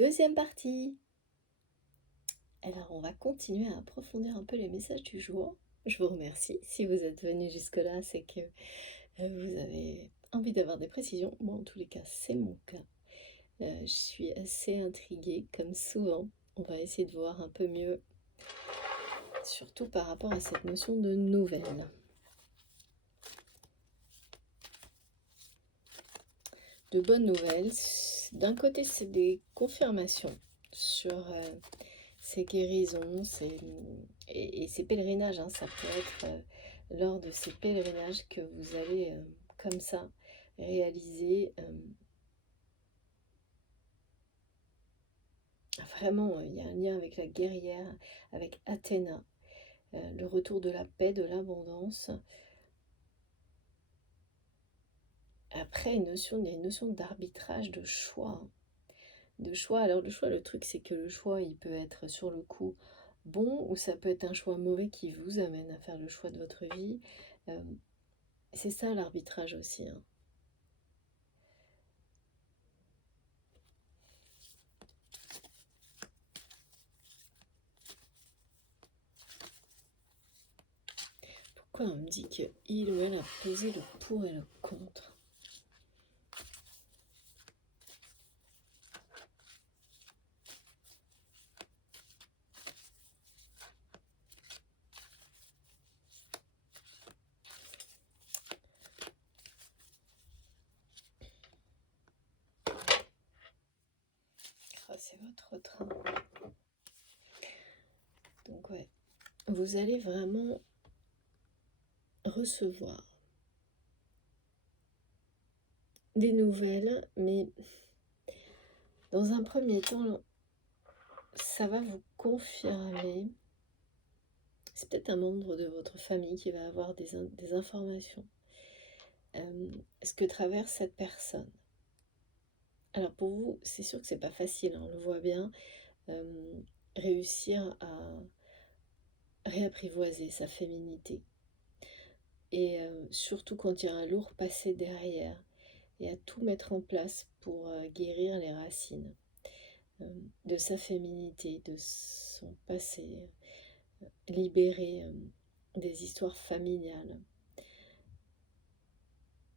Deuxième partie. Alors, on va continuer à approfondir un peu les messages du jour. Je vous remercie. Si vous êtes venu jusque-là, c'est que vous avez envie d'avoir des précisions. Moi, en tous les cas, c'est mon cas. Je suis assez intriguée, comme souvent. On va essayer de voir un peu mieux, surtout par rapport à cette notion de nouvelle. De bonnes nouvelles. D'un côté, c'est des confirmations sur ces guérisons et ces pèlerinages. Ça peut être lors de ces pèlerinages que vous allez, comme ça, réaliser. Vraiment, il y a un lien avec la guerrière, avec Athéna, le retour de la paix, de l'abondance. Après, il y a une notion d'arbitrage, de choix. Alors le choix, le truc, c'est que le choix, il peut être sur le coup bon, ou ça peut être un choix mauvais qui vous amène à faire le choix de votre vie. C'est ça l'arbitrage aussi. Pourquoi on me dit que il ou elle a pesé le pour et le contre? Ah, c'est votre train. Donc ouais, vous allez vraiment recevoir des nouvelles, mais dans un premier temps, ça va vous confirmer. C'est peut-être un membre de votre famille qui va avoir des informations. Ce que traverse cette personne. Alors pour vous, c'est sûr que c'est pas facile, on le voit bien. Réussir à réapprivoiser sa féminité. Et surtout quand il y a un lourd passé derrière. Et à tout mettre en place pour guérir les racines de sa féminité, de son passé, libérer des histoires familiales.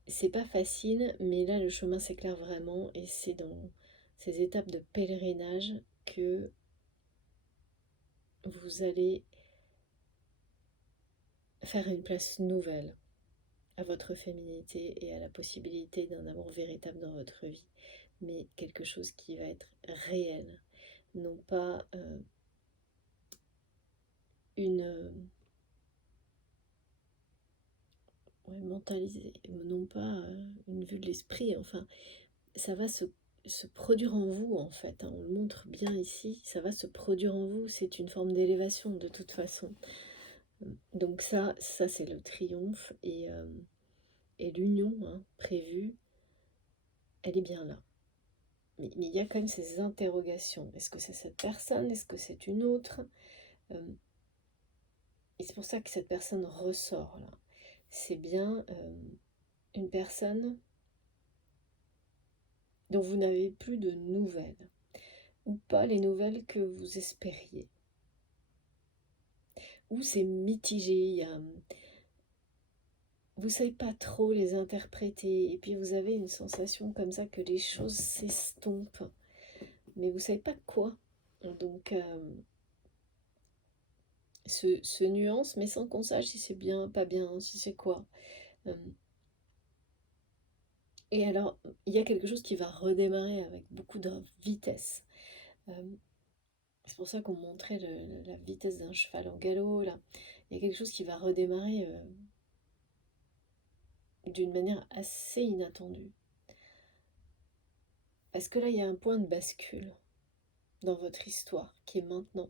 C'est pas facile, mais là le chemin s'éclaire vraiment et c'est dans ces étapes de pèlerinage que vous allez faire une place nouvelle à votre féminité et à la possibilité d'un amour véritable dans votre vie, mais quelque chose qui va être réel, non pas une mentalisée, non pas une vue de l'esprit, enfin, ça va se produire en vous en fait, on le montre bien ici, ça va se produire en vous, c'est une forme d'élévation de toute façon. Donc ça c'est le triomphe et l'union prévue, elle est bien là. Mais il y a quand même ces interrogations. Est-ce que c'est cette personne? Est-ce que c'est une autre? Et c'est pour ça que cette personne ressort là. C'est bien une personne dont vous n'avez plus de nouvelles, ou pas les nouvelles que vous espériez. Ou c'est mitigé, vous ne savez pas trop les interpréter, et puis vous avez une sensation comme ça que les choses s'estompent, mais vous ne savez pas quoi. Donc, ce nuance, mais sans qu'on sache si c'est bien, pas bien, si c'est quoi. Et alors, il y a quelque chose qui va redémarrer avec beaucoup de vitesse. C'est pour ça qu'on montrait la vitesse d'un cheval en galop, là. Il y a quelque chose qui va redémarrer d'une manière assez inattendue. Parce que là, il y a un point de bascule dans votre histoire qui est maintenant.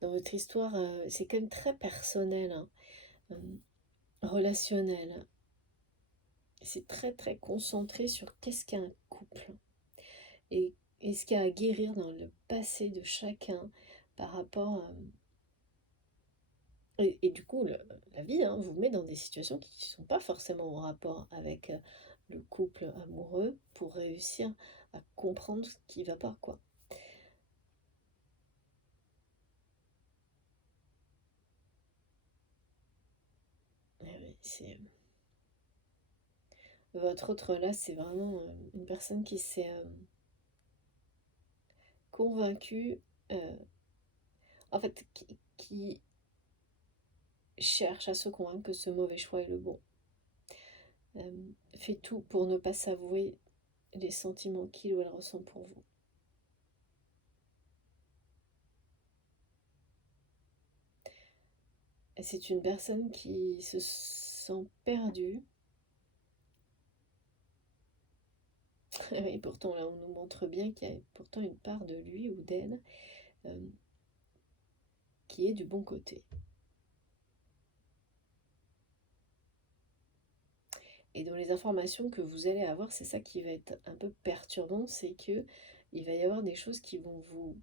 Dans votre histoire, c'est quand même très personnel, relationnel. C'est très très concentré sur qu'est-ce qu'un couple. Et ce qu'il y a à guérir dans le passé de chacun par rapport à... Et du coup, la vie vous met dans des situations qui ne sont pas forcément en rapport avec le couple amoureux pour réussir à comprendre ce qui ne va pas, quoi. c'est votre autre là, c'est vraiment une personne qui s'est convaincue, en fait, qui cherche à se convaincre que ce mauvais choix est le bon. Fait tout pour ne pas s'avouer les sentiments qu'il ou elle ressent pour vous. C'est une personne qui se sent perdue. Et pourtant, là, on nous montre bien qu'il y a pourtant une part de lui ou d'elle qui est du bon côté. Et dans les informations que vous allez avoir, c'est ça qui va être un peu perturbant, c'est que il va y avoir des choses qui vont vous...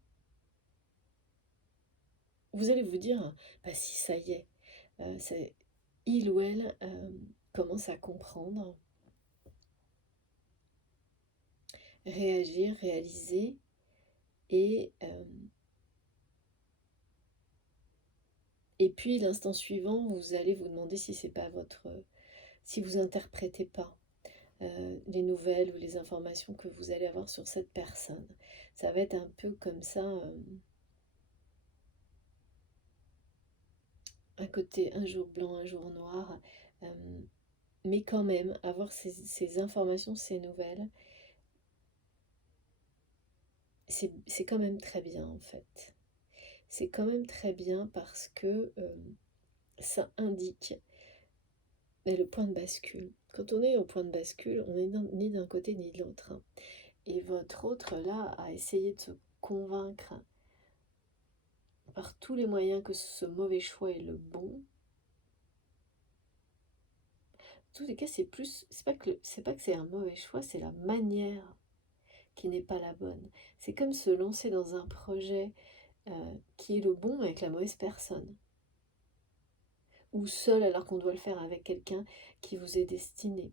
Vous allez vous dire, bah si, ça y est, il ou elle commence à comprendre, réagir, réaliser, et puis l'instant suivant, vous allez vous demander si c'est pas votre... si vous interprétez pas les nouvelles ou les informations que vous allez avoir sur cette personne. Ça va être un peu comme ça, un côté un jour blanc, un jour noir, mais quand même avoir ces informations, ces nouvelles, c'est quand même très bien en fait. C'est quand même très bien parce que ça indique le point de bascule. Quand on est au point de bascule, on n'est ni d'un côté ni de l'autre. Et votre autre, là, a essayé de se convaincre par tous les moyens que ce mauvais choix est le bon. En tous les cas, c'est pas que c'est un mauvais choix, c'est la manière qui n'est pas la bonne. C'est comme se lancer dans un projet qui est le bon avec la mauvaise personne. Ou seul alors qu'on doit le faire avec quelqu'un qui vous est destiné.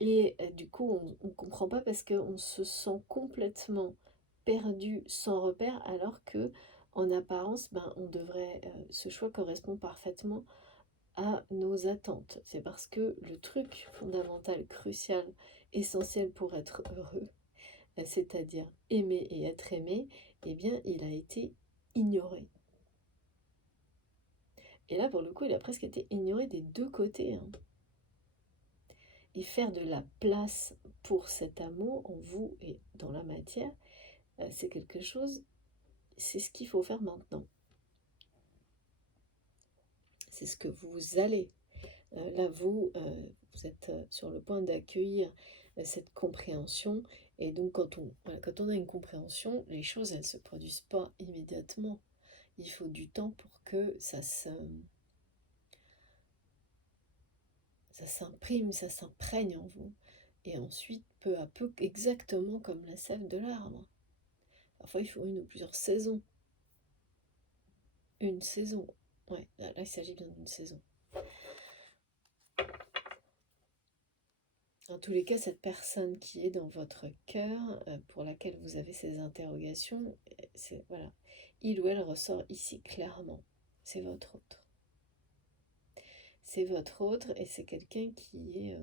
Du coup, on ne comprend pas parce qu'on se sent complètement perdu, sans repère, alors que en apparence, on devrait, ce choix correspond parfaitement à nos attentes. C'est parce que le truc fondamental, crucial, essentiel pour être heureux, c'est-à-dire aimer et être aimé, eh bien, il a été ignoré. Et là, pour le coup, il a presque été ignoré des deux côtés, hein. Et faire de la place pour cet amour en vous et dans la matière, c'est quelque chose, c'est ce qu'il faut faire maintenant. C'est ce que vous allez. Là, vous êtes sur le point d'accueillir cette compréhension. Et donc, quand on a une compréhension, les choses, elles ne se produisent pas immédiatement. Il faut du temps pour que ça s'imprime, ça s'imprègne en vous. Et ensuite, peu à peu, exactement comme la sève de l'arbre. Parfois, il faut une ou plusieurs saisons. Une saison. Ouais, là il s'agit bien d'une saison. En tous les cas, cette personne qui est dans votre cœur, pour laquelle vous avez ces interrogations, voilà, il ou elle ressort ici clairement. C'est votre autre. C'est votre autre et c'est quelqu'un qui est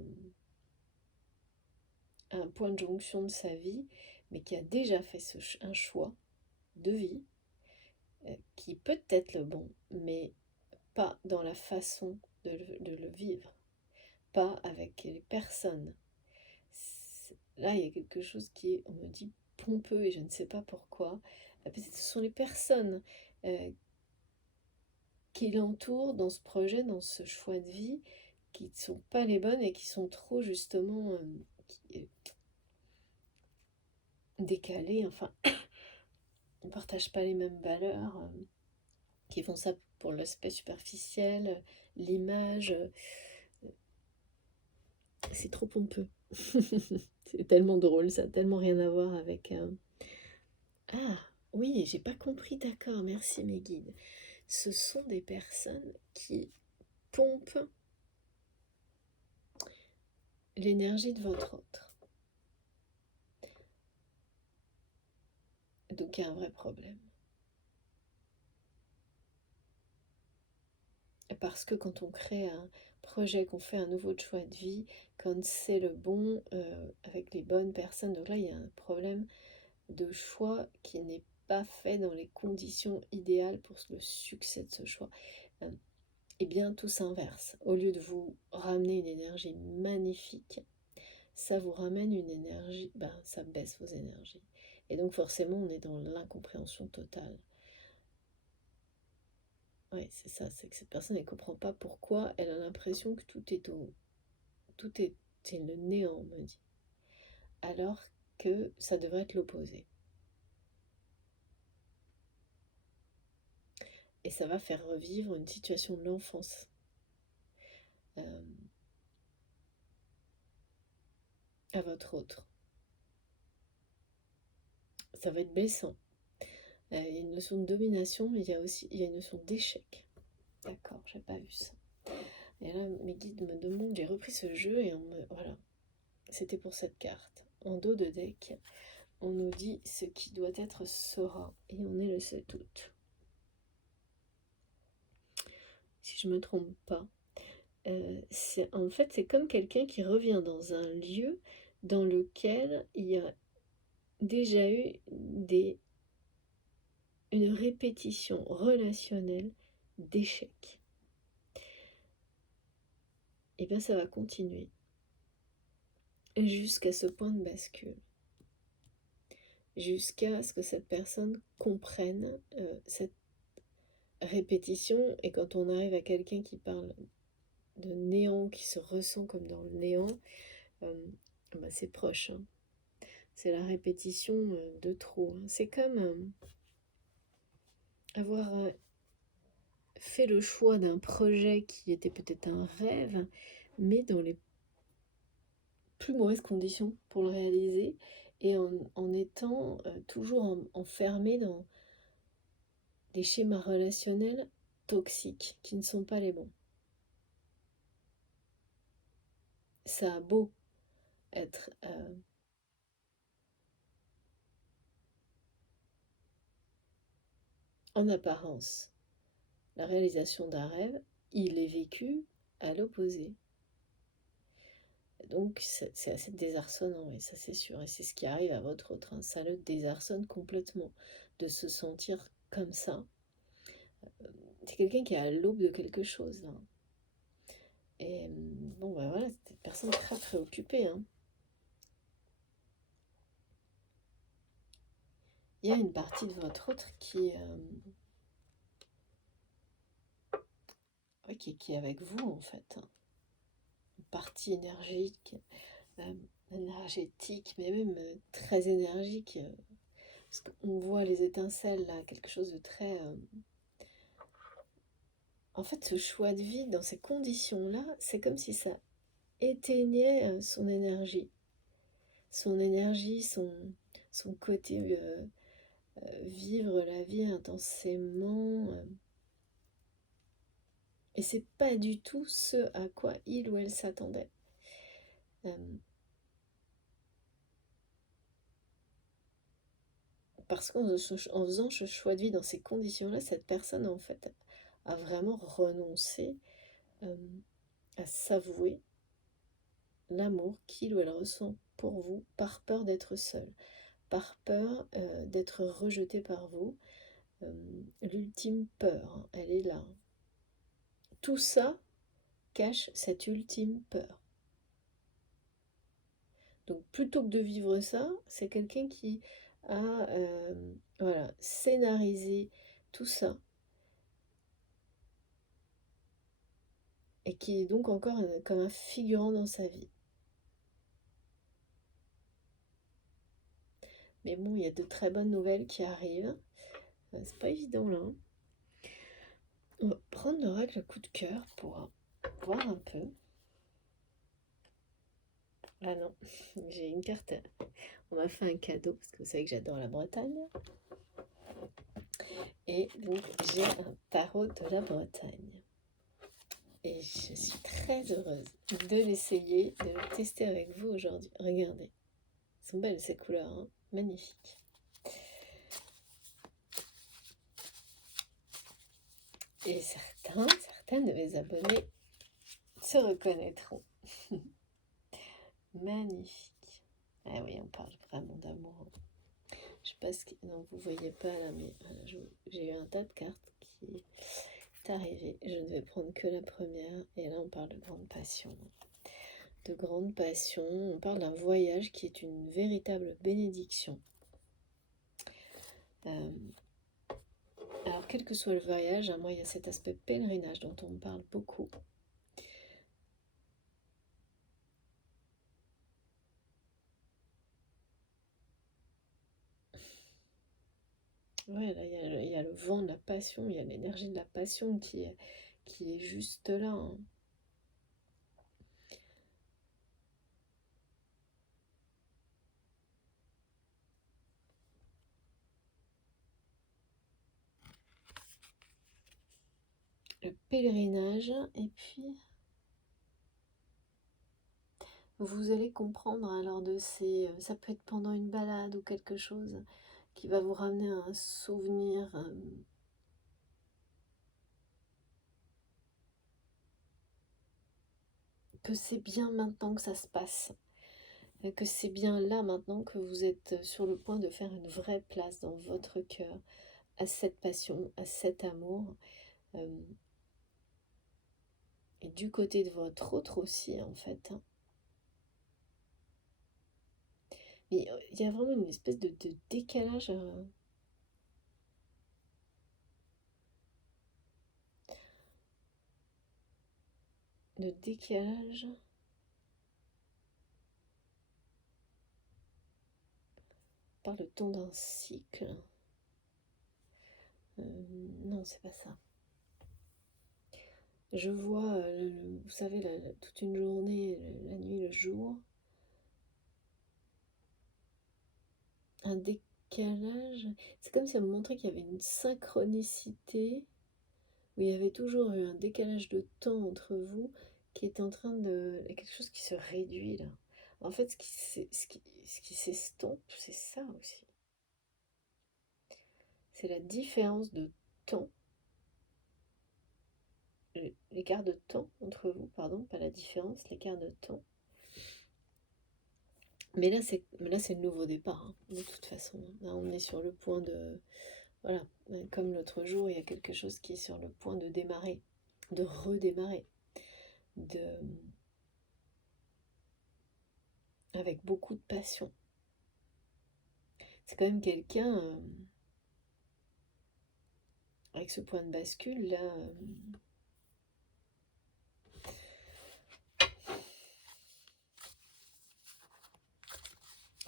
à un point de jonction de sa vie, mais qui a déjà fait un choix de vie qui peut être le bon, mais pas dans la façon de le vivre, pas avec les personnes. Là, il y a quelque chose qui est, on me dit, pompeux et je ne sais pas pourquoi. Peut-être ce sont les personnes qui l'entourent dans ce projet, dans ce choix de vie, qui ne sont pas les bonnes et qui sont trop justement décalées, enfin, ne partagent pas les mêmes valeurs, qui font ça pour l'aspect superficiel, l'image. C'est trop pompeux. C'est tellement drôle, ça n'a tellement rien à voir avec... Ah, oui, j'ai pas compris, d'accord, merci mes guides. Ce sont des personnes qui pompent l'énergie de votre autre. Donc il y a un vrai problème. Parce que quand on crée un projet, qu'on fait un nouveau choix de vie, quand c'est le bon, avec les bonnes personnes, donc là il y a un problème de choix qui n'est pas fait dans les conditions idéales pour le succès de ce choix. Eh bien tout s'inverse. Au lieu de vous ramener une énergie magnifique, ça vous ramène une énergie, ça baisse vos énergies. Et donc forcément on est dans l'incompréhension totale. Oui, c'est ça, c'est que cette personne ne comprend pas pourquoi elle a l'impression que tout est le néant, me dit. Alors que ça devrait être l'opposé. Et ça va faire revivre une situation de l'enfance. À votre autre. Ça va être blessant. Il y a une notion de domination, mais il y a une notion d'échec. D'accord, j'ai pas vu ça. Et là, mes guides me demandent, j'ai repris ce jeu et voilà, c'était pour cette carte. En dos de deck, on nous dit ce qui doit être sera, et on est le 7 août. Si je me trompe pas, en fait c'est comme quelqu'un qui revient dans un lieu dans lequel il y a déjà eu une répétition relationnelle d'échecs. Et bien ça va continuer jusqu'à ce point de bascule, jusqu'à ce que cette personne comprenne cette répétition. Et quand on arrive à quelqu'un qui parle de néant, qui se ressent comme dans le néant, c'est proche, hein. C'est la répétition de trop, hein. C'est comme avoir fait le choix d'un projet qui était peut-être un rêve, mais dans les plus mauvaises conditions pour le réaliser, et en étant toujours enfermé dans des schémas relationnels toxiques qui ne sont pas les bons. Ça a beau être en apparence la réalisation d'un rêve, il est vécu à l'opposé. Donc c'est assez désarçonnant, et ça c'est sûr, et c'est ce qui arrive à votre autre, hein. Ça le désarçonne complètement de se sentir comme ça. C'est quelqu'un qui est à l'aube de quelque chose, là. Et bon, voilà, c'est une personne très préoccupée, hein. Il y a une partie de votre autre qui est avec vous, en fait, hein. Une partie énergique, mais même très énergique. Parce qu'on voit les étincelles, là, quelque chose de très... En fait, ce choix de vie, dans ces conditions-là, c'est comme si ça éteignait son énergie, son côté vivre la vie intensément. Et c'est pas du tout ce à quoi il ou elle s'attendait. Parce qu'en faisant ce choix de vie dans ces conditions-là, cette personne, en fait, a vraiment renoncé à s'avouer l'amour qu'il ou elle ressent pour vous, par peur d'être seule, par peur d'être rejeté par vous. L'ultime peur, hein, elle est là. Tout ça cache cette ultime peur. Donc plutôt que de vivre ça, c'est quelqu'un qui a scénarisé tout ça, et qui est donc encore comme un figurant dans sa vie. Mais bon, il y a de très bonnes nouvelles qui arrivent. C'est pas évident là, hein. On va prendre l'oracle coup de cœur pour voir un peu. Ah non, j'ai une carte. On m'a fait un cadeau parce que vous savez que j'adore la Bretagne. Et donc j'ai un tarot de la Bretagne. Et je suis très heureuse de l'essayer, de le tester avec vous aujourd'hui. Regardez, elles sont belles ces couleurs, hein, magnifiques. Et certains Certains de mes abonnés se reconnaîtront. Magnifique. Ah oui, on parle vraiment d'amour. Je sais pas ce que... Non, vous voyez pas là, mais voilà, j'ai eu un tas de cartes qui est arrivé. Je ne vais prendre que la première. Et là, on parle de grande passion. De grande passion. On parle d'un voyage qui est une véritable bénédiction. Alors, quel que soit le voyage, moi, il y a cet aspect pèlerinage dont on me parle beaucoup. Ouais, là, il y a le vent de la passion, il y a l'énergie de la passion qui est juste là. Hein. Le pèlerinage, et puis vous allez comprendre alors de ces... Ça peut être pendant une balade ou quelque chose qui va vous ramener à un souvenir... que c'est bien maintenant que ça se passe. Et que c'est bien là maintenant que vous êtes sur le point de faire une vraie place dans votre cœur à cette passion, à cet amour. Et du côté de votre autre aussi, en fait. Mais il y a vraiment une espèce de décalage. De décalage. On parle de temps d'un cycle. Non, c'est pas ça. Je vois, vous savez, toute une journée, la nuit, le jour. Un décalage. C'est comme si on me montrait qu'il y avait une synchronicité, où il y avait toujours eu un décalage de temps entre vous, qui est en train de... Il y a quelque chose qui se réduit là. En fait, ce qui s'estompe, c'est ça aussi. C'est la différence de temps, l'écart de temps entre vous, pardon, pas la différence, l'écart de temps. Mais là, c'est le nouveau départ, hein, de toute façon. Là, on est sur le point de... Voilà, comme l'autre jour, il y a quelque chose qui est sur le point de démarrer, de redémarrer, avec beaucoup de passion. C'est quand même quelqu'un, avec ce point de bascule, là...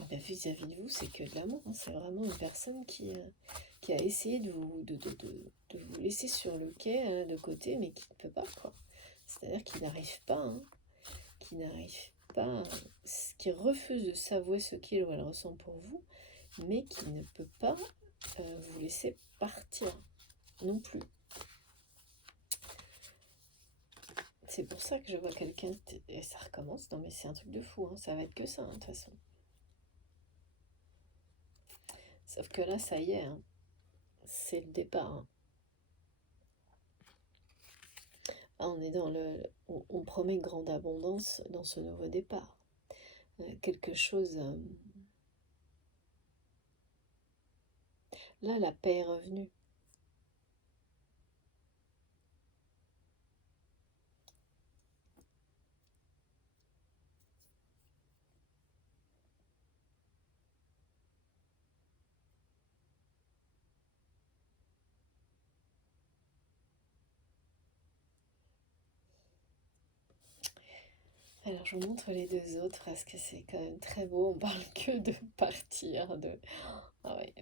vis-à-vis de vous, c'est que de l'amour. Hein. C'est vraiment une personne qui a essayé de vous laisser sur le quai de côté, mais qui ne peut pas, quoi. C'est-à-dire qu'il n'arrive pas, hein, qui refuse de s'avouer ce qu'il ou elle ressent pour vous, mais qui ne peut pas vous laisser partir non plus. C'est pour ça que je vois quelqu'un, et ça recommence, non mais c'est un truc de fou, hein, ça va être que ça, hein, de toute façon. Sauf que là, ça y est, hein, c'est le départ. Hein. Ah, on est dans le... On promet grande abondance dans ce nouveau départ. Quelque chose... Là, la paix est revenue. Alors, je vous montre les deux autres parce que c'est quand même très beau. On parle que de partir, de... Ah ouais.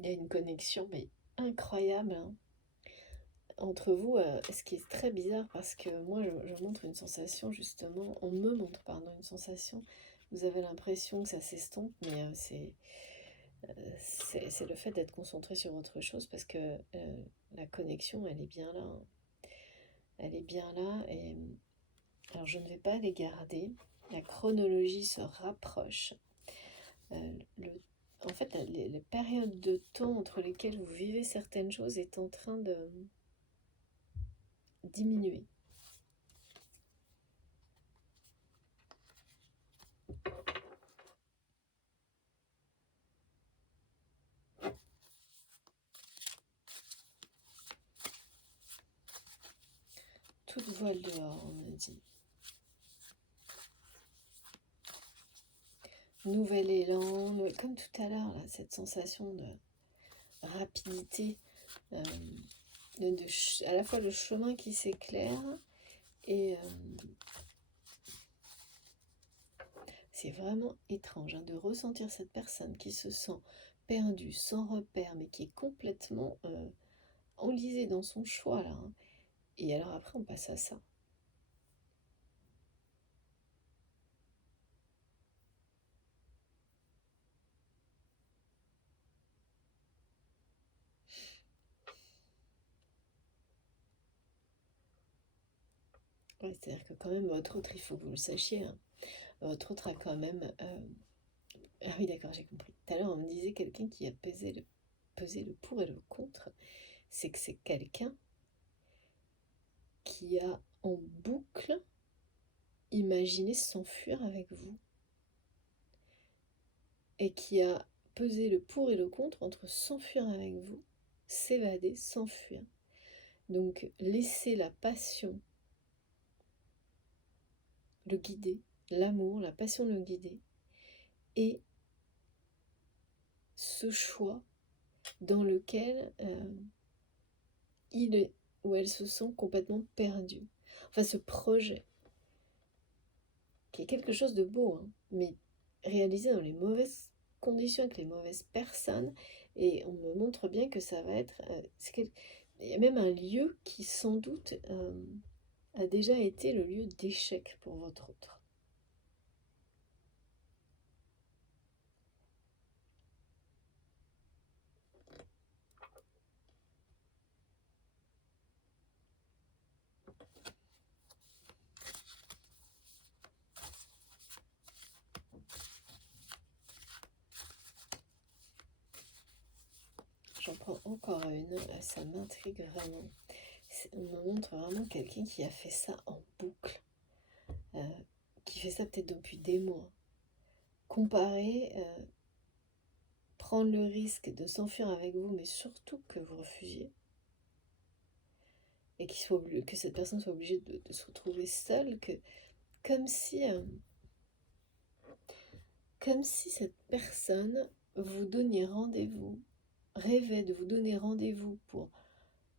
Il y a une connexion, mais incroyable, hein, entre vous, ce qui est très bizarre parce que moi, je montre une sensation, justement. On me montre, pardon, une sensation. Vous avez l'impression que ça s'estompe, mais c'est le fait d'être concentré sur autre chose parce que la connexion, elle est bien là. Hein. Elle est bien là et alors je ne vais pas les garder. La chronologie se rapproche. Le en fait, les périodes de temps entre lesquelles vous vivez certaines choses est en train de diminuer. Toute voile dehors, on me dit. Nouvel élan, comme tout à l'heure, là, cette sensation de rapidité, à la fois le chemin qui s'éclaire et c'est vraiment étrange de ressentir cette personne qui se sent perdue, sans repère, mais qui est complètement enlisée dans son choix là. Et alors après on passe à ça. Ouais, c'est-à-dire que quand même votre autre, il faut que vous le sachiez, votre autre a quand même... Ah oui d'accord, j'ai compris. Tout à l'heure on me disait quelqu'un qui a pesé le pour et le contre. C'est que c'est quelqu'un qui a en boucle imaginé s'enfuir avec vous. Et qui a pesé le pour et le contre entre s'enfuir avec vous, s'évader, s'enfuir. Donc laisser la passion le guider, l'amour, la passion le guider, et ce choix dans lequel il ou elle se sent complètement perdu. Enfin ce projet, qui est quelque chose de beau, mais réalisé dans les mauvaises conditions, avec les mauvaises personnes, et on me montre bien que ça va être... il y a même un lieu qui sans doute a déjà été le lieu d'échec pour votre autre. J'en prends encore une, ça m'intrigue vraiment. On me montre vraiment quelqu'un qui a fait ça en boucle, qui fait ça peut-être depuis des mois. Comparer, prendre le risque de s'enfuir avec vous, mais surtout que vous refusiez, et que cette personne soit obligée de se retrouver seule, comme si, comme si cette personne vous donnait rendez-vous, rêvait de vous donner rendez-vous pour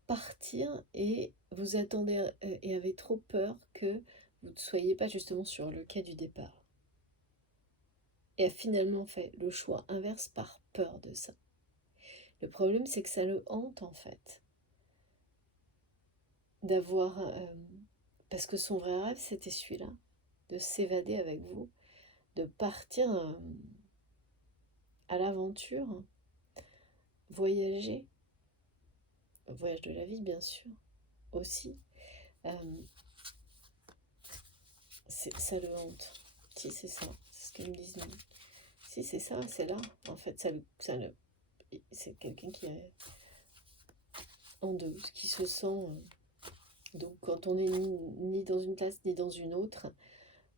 partir et vous attendez et avait trop peur que vous ne soyez pas justement sur le quai du départ. Et a finalement fait le choix inverse par peur de ça. Le problème, c'est que ça le hante en fait. D'avoir... parce que son vrai rêve, c'était celui-là. De s'évader avec vous. De partir à l'aventure. Voyager. Voyage de la vie, bien sûr. Aussi. Ça le hante. Si, c'est ça. C'est ce qu'ils me disent. Si, c'est ça, c'est là. En fait, c'est quelqu'un qui est en deux, qui se sent... donc quand on est ni dans une place ni dans une autre,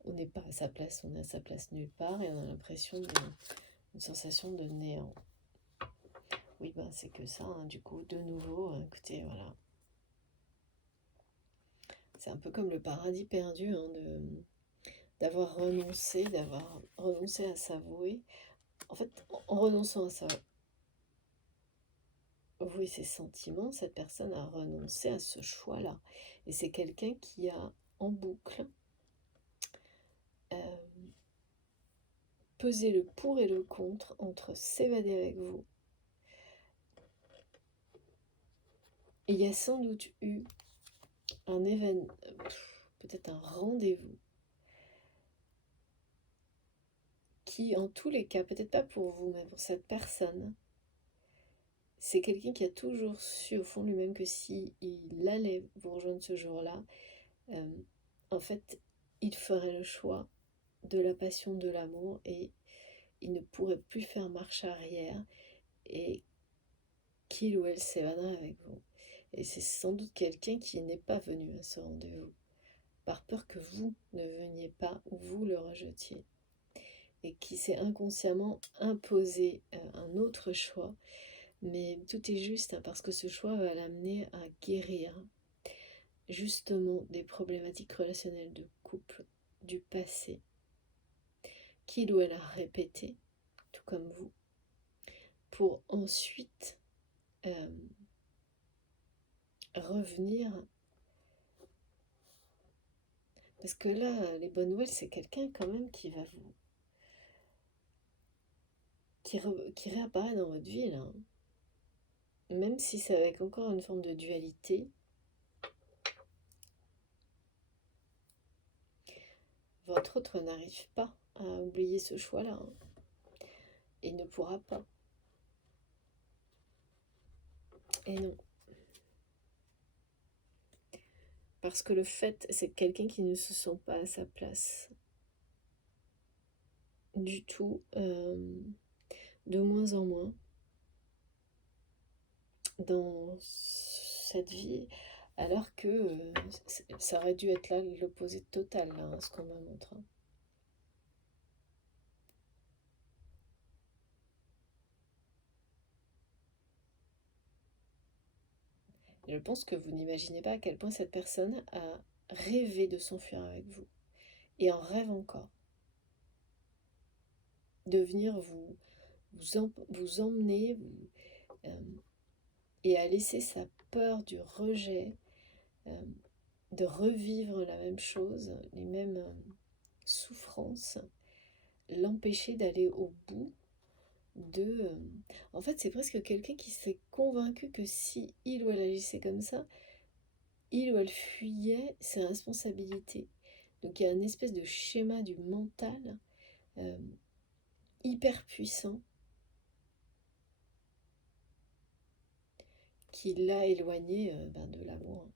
on n'est pas à sa place, on est à sa place nulle part et on a l'impression d'une sensation de néant. Oui, ben c'est que ça, du coup, de nouveau, écoutez, voilà. C'est un peu comme le paradis perdu, d'avoir renoncé à s'avouer. En fait, en renonçant à s'avouer ses sentiments, cette personne a renoncé à ce choix-là. Et c'est quelqu'un qui a en boucle pesé le pour et le contre entre s'évader avec vous. Et il y a sans doute eu un événement, peut-être un rendez-vous, qui en tous les cas, peut-être pas pour vous, mais pour cette personne, c'est quelqu'un qui a toujours su au fond de lui-même que si il allait vous rejoindre ce jour-là, en fait, il ferait le choix de la passion, de l'amour, et il ne pourrait plus faire marche arrière et qu'il ou elle s'évaderait avec vous. Et c'est sans doute quelqu'un qui n'est pas venu à ce rendez-vous, par peur que vous ne veniez pas ou vous le rejetiez, et qui s'est inconsciemment imposé un autre choix. Mais tout est juste, hein, parce que ce choix va l'amener à guérir justement des problématiques relationnelles de couple du passé, qu'il ou elle a répété, tout comme vous, pour ensuite revenir. Parce que là, les bonnes nouvelles, c'est quelqu'un quand même qui va vous... qui réapparaît dans votre vie, là. Même si c'est avec encore une forme de dualité. Votre autre n'arrive pas à oublier ce choix-là. Hein. Et ne pourra pas. Et non. Parce que le fait, c'est quelqu'un qui ne se sent pas à sa place. Du tout. De moins en moins. Dans cette vie. Alors que ça aurait dû être là l'opposé total, là, hein, ce qu'on me montre. Hein. Je pense que vous n'imaginez pas à quel point cette personne a rêvé de s'enfuir avec vous. Et en rêve encore. De venir vous emmener et à laisser sa peur du rejet, de revivre la même chose, les mêmes souffrances, l'empêcher d'aller au bout de... En fait, c'est presque quelqu'un qui s'est convaincu que si il ou elle agissait comme ça, il ou elle fuyait ses responsabilités. Donc il y a une espèce de schéma du mental hyper puissant qui l'a éloigné de l'amour.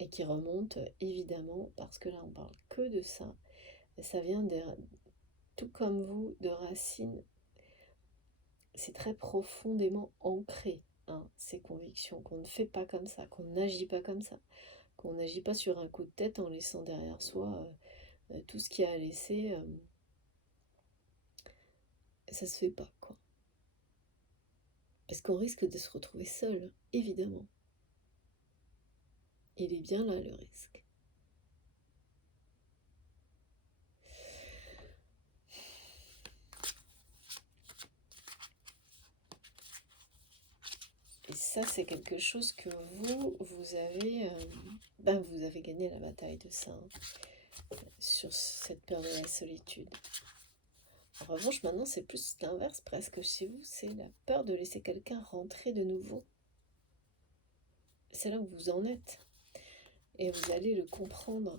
Et qui remonte évidemment, parce que là on parle que de ça, et ça vient tout comme vous, de racines. C'est très profondément ancré, hein, ces convictions, qu'on ne fait pas comme ça, qu'on n'agit pas comme ça, qu'on n'agit pas sur un coup de tête en laissant derrière soi tout ce qu'il y a à laisser. Ça se fait pas, quoi. Parce qu'on risque de se retrouver seul, évidemment. Il est bien là, le risque. Et ça, c'est quelque chose que vous avez gagné la bataille de ça, hein, sur cette peur de la solitude. En revanche, maintenant, c'est plus l'inverse presque chez vous, c'est la peur de laisser quelqu'un rentrer de nouveau. C'est là où vous en êtes. Et vous allez le comprendre.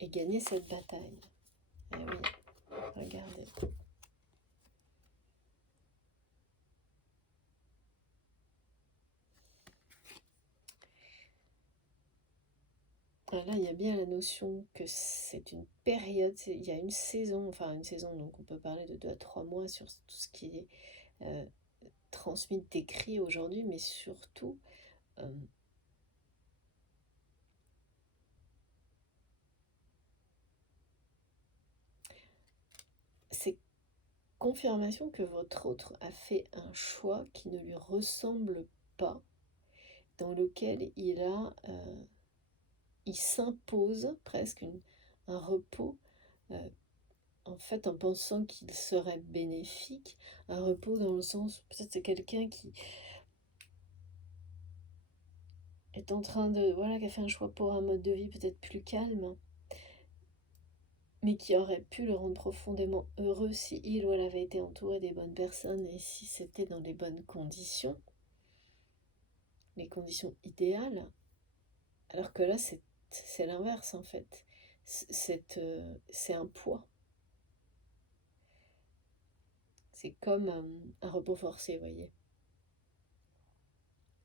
Et gagner cette bataille. Eh oui, regardez. Là, il y a bien la notion que c'est une période, il y a une saison, donc on peut parler de 2 à 3 mois sur tout ce qui est transmis, décrit aujourd'hui, mais surtout c'est confirmation que votre autre a fait un choix qui ne lui ressemble pas, dans lequel il s'impose presque un repos, en fait en pensant qu'il serait bénéfique, un repos dans le sens, peut-être c'est quelqu'un qui est en train de, voilà, qui a fait un choix pour un mode de vie peut-être plus calme, mais qui aurait pu le rendre profondément heureux si il ou elle avait été entouré des bonnes personnes et si c'était dans les bonnes conditions, les conditions idéales, alors que là c'est l'inverse en fait, c'est un poids. C'est comme un repos forcé, vous voyez.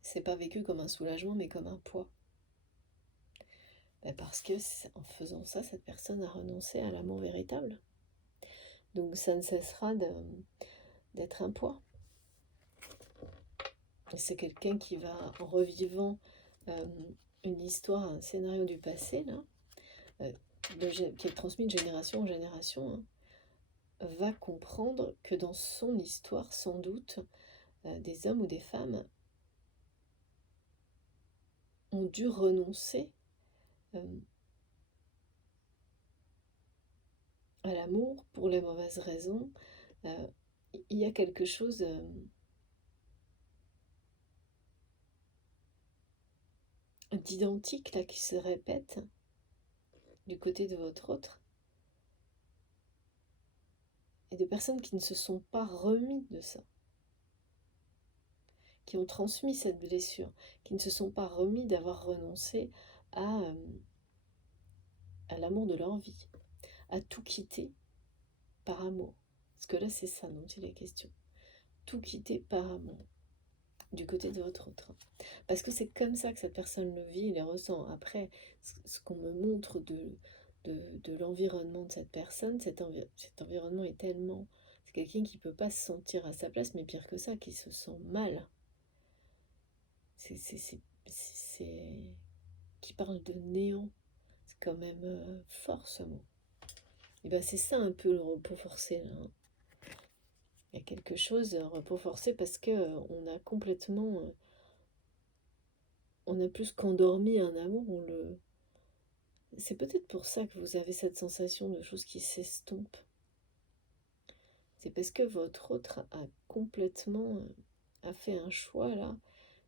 C'est pas vécu comme un soulagement, mais comme un poids. Parce que en faisant ça, cette personne a renoncé à l'amour véritable. Donc ça ne cessera d'être un poids. C'est quelqu'un qui va, en revivant une histoire, un scénario du passé, là, qui est transmis de génération en génération, va comprendre que dans son histoire, sans doute, des hommes ou des femmes ont dû renoncer à l'amour pour les mauvaises raisons. Il y a quelque chose d'identique là qui se répète du côté de votre autre, et de personnes qui ne se sont pas remis de ça, qui ont transmis cette blessure, qui ne se sont pas remis d'avoir renoncé à l'amour de leur vie, à tout quitter par amour. Parce que là, c'est ça dont il est question. Tout quitter par amour, du côté de votre autre. Parce que c'est comme ça que cette personne le vit, il les ressent. Après, ce qu'on me montre de l'environnement de cette personne, cet environnement est tellement... C'est quelqu'un qui ne peut pas se sentir à sa place, mais pire que ça, qui se sent mal. Qui parle de néant. C'est quand même fort ce mot. Et bien c'est ça un peu le repos forcé là. Il y a quelque chose repos forcé parce que on a complètement... on a plus qu'endormi un amour, c'est peut-être pour ça que vous avez cette sensation de choses qui s'estompent. C'est parce que votre autre a complètement a fait un choix là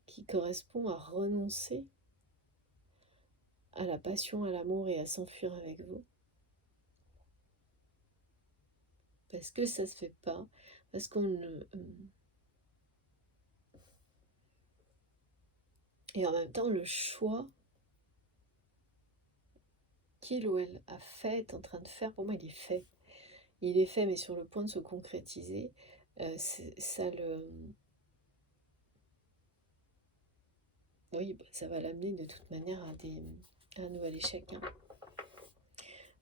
qui correspond à renoncer à la passion, à l'amour et à s'enfuir avec vous. Parce que ça se fait pas, parce qu'on ne... Et en même temps, le choix qu'il ou elle a fait, est en train de faire, pour moi il est fait. Il est fait, mais sur le point de se concrétiser. Ça le... Oui, ça va l'amener de toute manière à un nouvel échec. Hein.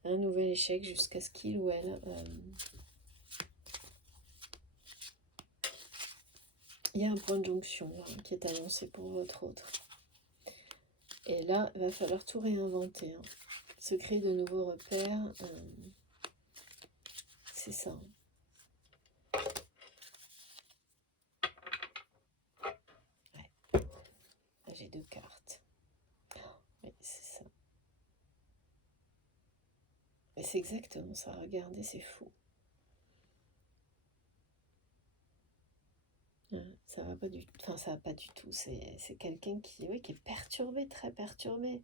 Un nouvel échec jusqu'à ce qu'il ou elle... Il y a un point de jonction là, qui est annoncé pour votre autre. Et là, il va falloir tout réinventer. Hein. Se créer de nouveaux repères. C'est ça. Ouais. Là, j'ai 2 cartes. Oui, c'est ça. Et c'est exactement ça. Regardez, c'est fou. Ça va pas du tout. Enfin, ça va pas du tout. C'est quelqu'un qui est perturbé, très perturbé.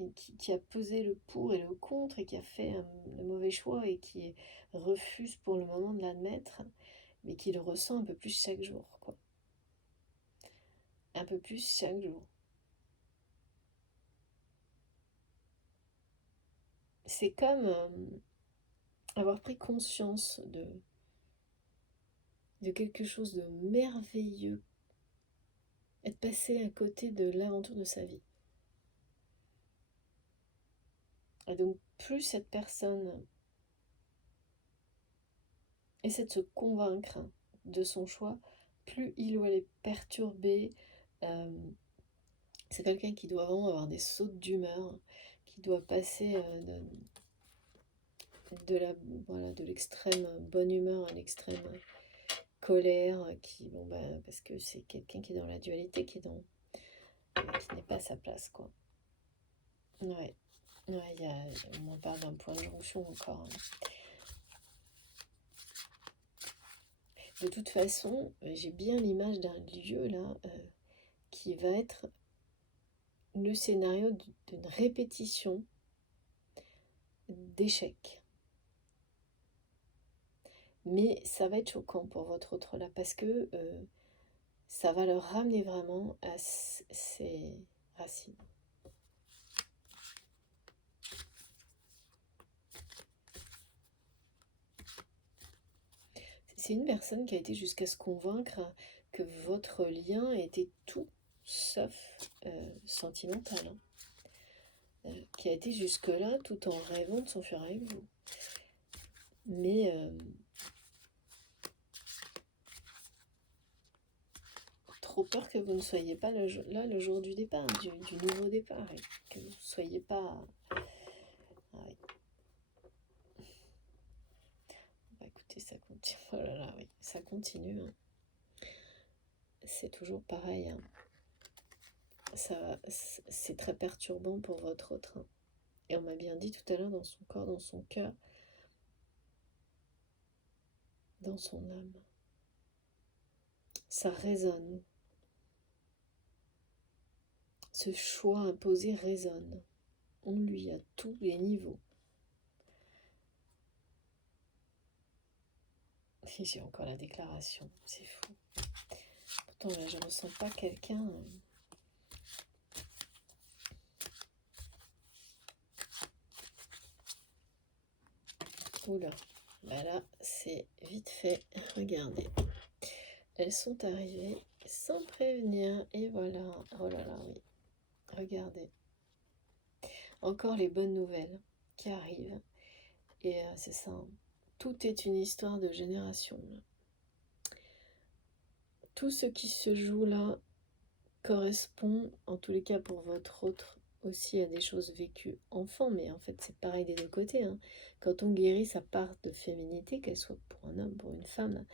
Et qui a pesé le pour et le contre et qui a fait le mauvais choix et qui refuse pour le moment de l'admettre, mais qui le ressent un peu plus chaque jour, quoi. Un peu plus chaque jour. C'est comme avoir pris conscience de quelque chose de merveilleux, être passé à côté de l'aventure de sa vie. Et donc, plus cette personne essaie de se convaincre de son choix, plus il ou elle est perturbé. C'est quelqu'un qui doit vraiment avoir des sautes d'humeur, qui doit passer de l'extrême bonne humeur à l'extrême colère, parce que c'est quelqu'un qui est dans la dualité, qui n'est pas à sa place, quoi. Ouais, on en parle d'un point de jonction encore. Hein. De toute façon, j'ai bien l'image d'un lieu là qui va être le scénario d'une répétition d'échecs. Mais ça va être choquant pour votre autre là, parce que ça va le ramener vraiment à ses racines. C'est une personne qui a été jusqu'à se convaincre que votre lien était tout sauf sentimental. Hein. qui a été jusque-là tout en rêvant de s'enfuir avec vous. Mais trop peur que vous ne soyez pas là le jour du départ, du nouveau départ, et que vous ne soyez pas... Ouais. Bah, écoutez, ça continue. Oh là là, oui, ça continue. Hein. C'est toujours pareil. Hein. C'est très perturbant pour votre autre. Hein. Et on m'a bien dit tout à l'heure, dans son corps, dans son cœur, dans son âme. Ça résonne. Ce choix imposé résonne en lui à tous les niveaux. Et j'ai encore la déclaration, c'est fou. Pourtant là, je ne ressens pas quelqu'un... Oula, bah là, c'est vite fait. Regardez. Elles sont arrivées sans prévenir. Et voilà. Oh là là, oui. Regardez. Encore les bonnes nouvelles qui arrivent. Et c'est ça. Hein. Tout est une histoire de génération. Tout ce qui se joue là correspond, en tous les cas pour votre autre, aussi à des choses vécues enfant, mais en fait c'est pareil des deux côtés. Hein. Quand on guérit sa part de féminité, qu'elle soit pour un homme, pour une femme,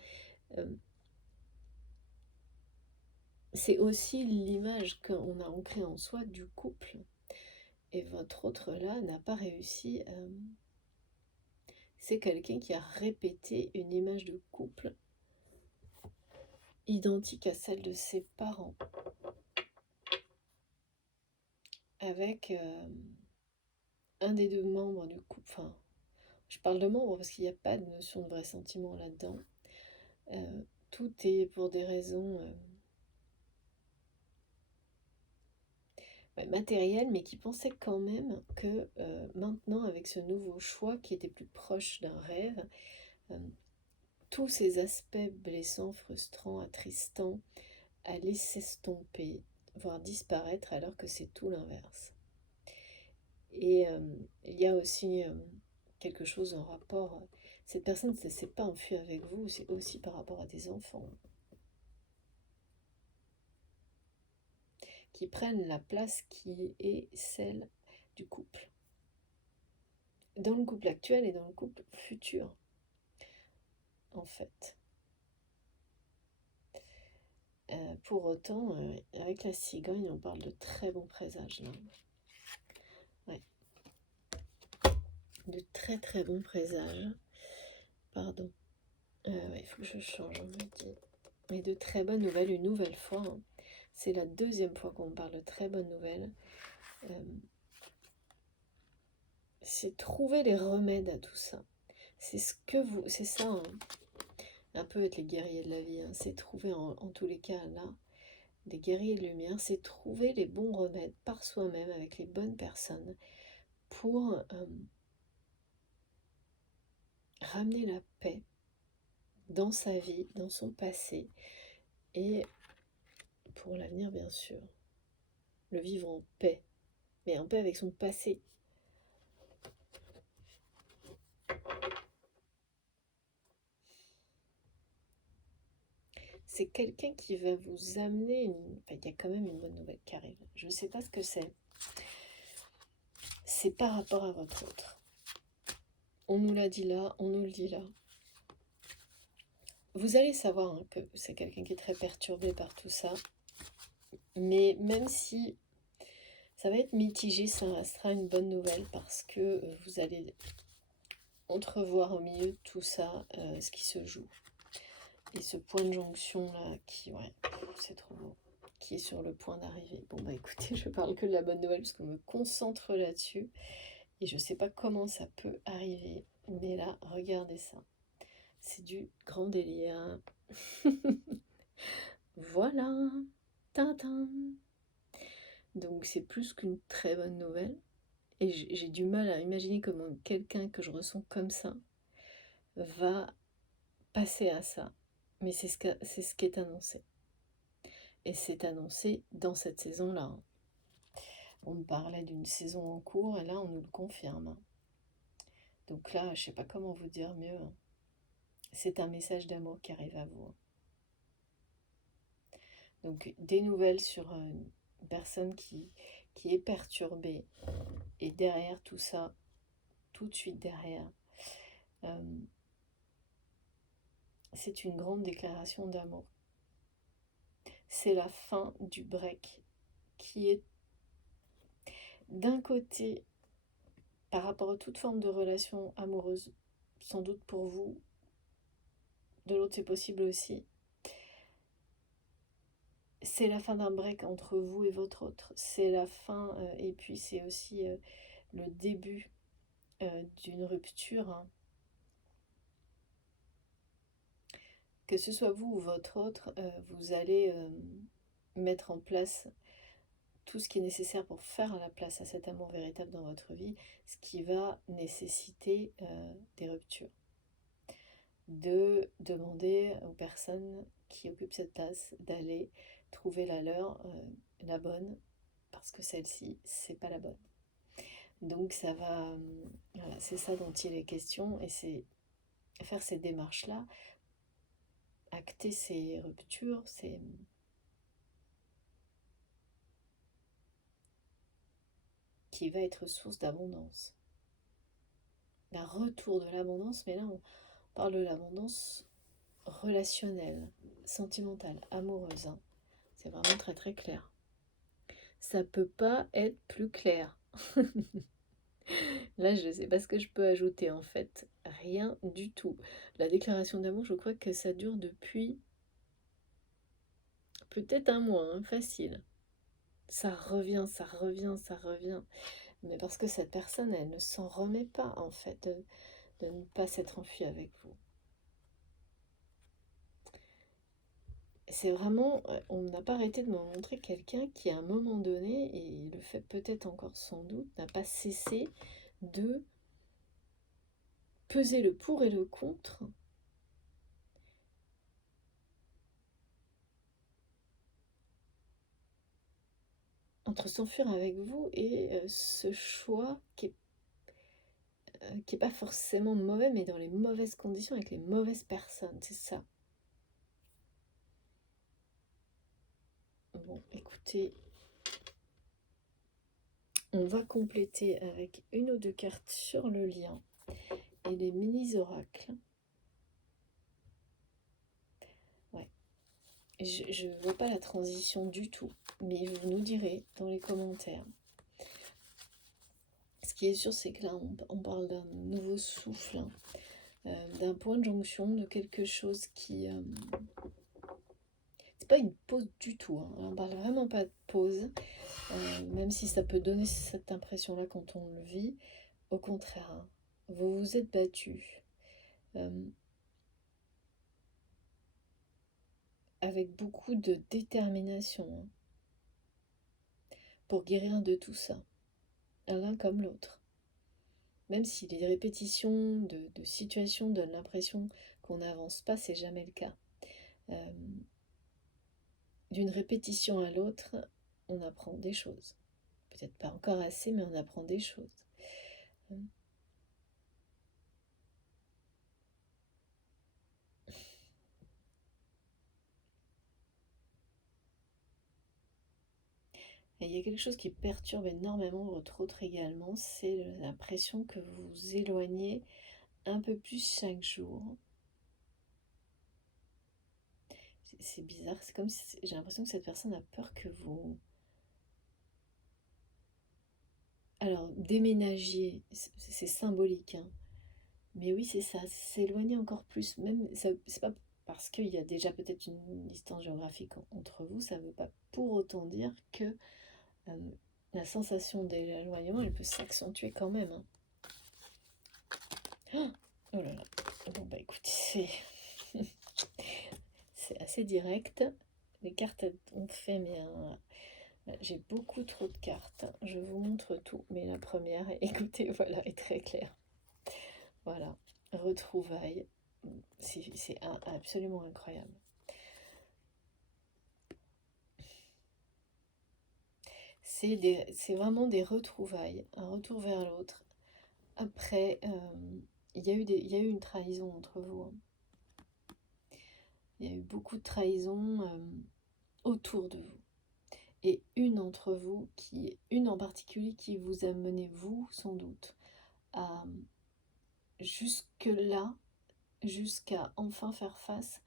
c'est aussi l'image qu'on a ancrée en soi du couple. Et votre autre là n'a pas réussi. C'est quelqu'un qui a répété une image de couple identique à celle de ses parents. Avec un des deux membres du couple. Enfin, je parle de membres parce qu'il n'y a pas de notion de vrai sentiment là-dedans. Tout est pour des raisons matérielles, mais qui pensaient quand même que maintenant, avec ce nouveau choix qui était plus proche d'un rêve, tous ces aspects blessants, frustrants, attristants allaient s'estomper, voire disparaître, alors que c'est tout l'inverse. Et il y a aussi quelque chose en rapport... Cette personne ne s'est pas enfuie avec vous, c'est aussi par rapport à des enfants. Qui prennent la place qui est celle du couple. Dans le couple actuel et dans le couple futur, en fait. Pour autant, avec la cigogne, on parle de très bons présages. Là. Ouais. De très très bons présages. Pardon. Il faut que je change, on me dit. Et de très bonnes nouvelles, une nouvelle fois. Hein. C'est la deuxième fois qu'on parle de très bonnes nouvelles. C'est trouver les remèdes à tout ça. C'est ce que vous... C'est ça, hein. Un peu être les guerriers de la vie. Hein. C'est trouver, en tous les cas, là, des guerriers de lumière. C'est trouver les bons remèdes par soi-même, avec les bonnes personnes, pour ramener la paix dans sa vie, dans son passé, et pour l'avenir, bien sûr. Le vivre en paix, mais en paix avec son passé. C'est quelqu'un qui va vous amener Enfin, il y a quand même une bonne nouvelle qui arrive. Je ne sais pas ce que c'est. C'est par rapport à votre autre. On nous l'a dit là, on nous le dit là. Vous allez savoir hein, que c'est quelqu'un qui est très perturbé par tout ça. Mais même si ça va être mitigé, ça restera une bonne nouvelle parce que vous allez entrevoir au milieu de tout ça ce qui se joue. Et ce point de jonction là, qui, ouais, c'est trop beau, qui est sur le point d'arriver. Bon bah écoutez, je parle que de la bonne nouvelle parce qu'on me concentre là-dessus. Et je sais pas comment ça peut arriver. Mais là, regardez ça. C'est du grand délire. Voilà. Tintin. Donc c'est plus qu'une très bonne nouvelle. Et j'ai du mal à imaginer comment quelqu'un que je ressens comme ça va passer à ça. Mais c'est ce qui est annoncé. Et c'est annoncé dans cette saison-là. On me parlait d'une saison en cours et là on nous le confirme. Donc là, je sais pas comment vous dire mieux. C'est un message d'amour qui arrive à vous. Donc des nouvelles sur une personne qui est perturbée. Et derrière tout ça, tout de suite derrière, c'est une grande déclaration d'amour. C'est la fin du break qui est d'un côté, par rapport à toute forme de relation amoureuse, sans doute pour vous, de l'autre c'est possible aussi, c'est la fin d'un break entre vous et votre autre. C'est la fin, et puis c'est aussi le début d'une rupture. Hein. Que ce soit vous ou votre autre, vous allez mettre en place tout ce qui est nécessaire pour faire la place à cet amour véritable dans votre vie, ce qui va nécessiter des ruptures. De demander aux personnes qui occupent cette place d'aller trouver la leur, la bonne, parce que celle-ci, c'est pas la bonne. Donc ça va, voilà, c'est ça dont il est question, et c'est faire ces démarches-là, acter ces ruptures, c'est qui va être source d'abondance. Un retour de l'abondance, mais là on parle de l'abondance relationnelle, sentimentale, amoureuse. Hein. C'est vraiment très très clair. Ça peut pas être plus clair. Là, je ne sais pas ce que je peux ajouter en fait. Rien du tout. La déclaration d'amour, je crois que ça dure depuis peut-être un mois, hein, facile. Ça revient, ça revient, ça revient. Mais parce que cette personne, elle ne s'en remet pas en fait de ne pas s'être enfuie avec vous. C'est vraiment, on n'a pas arrêté de me montrer quelqu'un qui à un moment donné, et il le fait peut-être encore sans doute, n'a pas cessé de peser le pour et le contre entre s'enfuir avec vous et ce choix qui est pas forcément mauvais, mais dans les mauvaises conditions, avec les mauvaises personnes, c'est ça. Bon, écoutez, on va compléter avec une ou deux cartes sur le lien et les mini-oracles. Ouais, je ne vois pas la transition du tout, mais vous nous direz dans les commentaires. Ce qui est sûr, c'est que là, on parle d'un nouveau souffle, hein, d'un point de jonction, de quelque chose qui... c'est pas une pause du tout, hein. On parle vraiment pas de pause, même si ça peut donner cette impression-là quand on le vit. Au contraire, hein, vous vous êtes battu avec beaucoup de détermination, hein, pour guérir de tout ça, l'un comme l'autre. Même si les répétitions de situations donnent l'impression qu'on n'avance pas, c'est jamais le cas. D'une répétition à l'autre, on apprend des choses. Peut-être pas encore assez, mais on apprend des choses. Et il y a quelque chose qui perturbe énormément votre autre également, c'est l'impression que vous vous éloignez un peu plus chaque jour. C'est bizarre, c'est comme si j'ai l'impression que cette personne a peur que vous... Alors, déménagiez, c'est symbolique, hein. Mais oui, c'est ça, s'éloigner encore plus. Même, c'est pas parce qu'il y a déjà peut-être une distance géographique entre vous, ça ne veut pas pour autant dire que la sensation d'éloignement, elle peut s'accentuer quand même. Hein. Oh là là. Bon bah écoutez, c'est assez direct. Les cartes ont fait, mais j'ai beaucoup trop de cartes. Je vous montre tout, mais la première, écoutez, voilà, est très claire. Voilà, retrouvailles. C'est absolument incroyable. c'est vraiment des retrouvailles, un retour vers l'autre. Après, il y a eu une trahison entre vous, hein. Il y a eu beaucoup de trahison autour de vous. Et une d'entre vous, une en particulier, qui vous a mené, vous, sans doute, à jusque-là, jusqu'à enfin faire face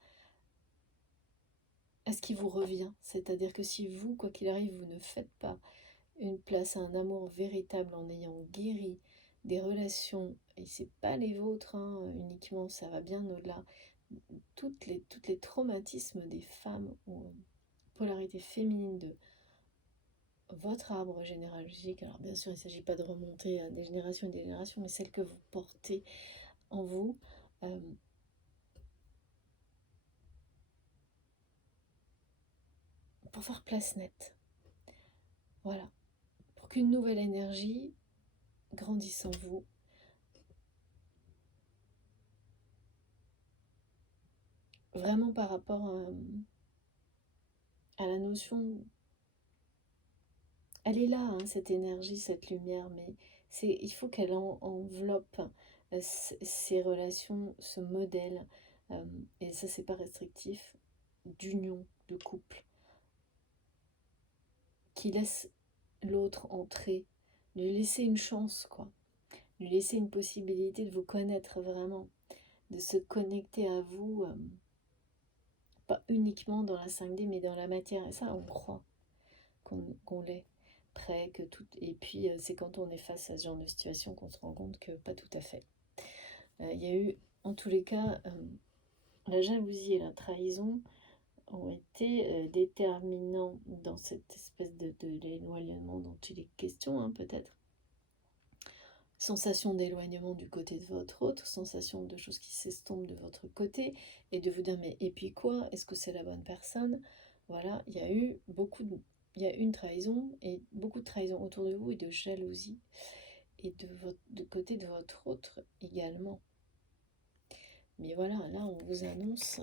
à ce qui vous revient. C'est-à-dire que si vous, quoi qu'il arrive, vous ne faites pas une place à un amour véritable en ayant guéri des relations, et c'est pas les vôtres hein, uniquement, ça va bien au-delà, toutes les traumatismes des femmes ou polarité féminine de votre arbre généalogique. Alors bien sûr, il ne s'agit pas de remonter à des générations et des générations, mais celles que vous portez en vous, pour faire place nette. Voilà. Pour qu'une nouvelle énergie grandisse en vous. Vraiment par rapport à la notion. Elle est là, hein, cette énergie, cette lumière, mais il faut qu'elle enveloppe ces relations, ce modèle, et ça c'est pas restrictif, d'union, de couple, qui laisse l'autre entrer, lui laisser une chance, quoi, lui laisser une possibilité de vous connaître vraiment, de se connecter à vous, pas uniquement dans la 5D, mais dans la matière, et ça on croit qu'on l'est. Prêt, que tout. Et puis c'est quand on est face à ce genre de situation qu'on se rend compte que pas tout à fait. Il y a eu, en tous les cas, la jalousie et la trahison ont été déterminants dans cette espèce de l'éloignement dont il est question, hein, peut-être. Sensation d'éloignement du côté de votre autre, sensation de choses qui s'estompent de votre côté, et de vous dire mais et puis quoi, est-ce que c'est la bonne personne? Voilà, il y a eu il y a une trahison et beaucoup de trahison autour de vous et de jalousie et de côté de votre autre également. Mais voilà, là on vous annonce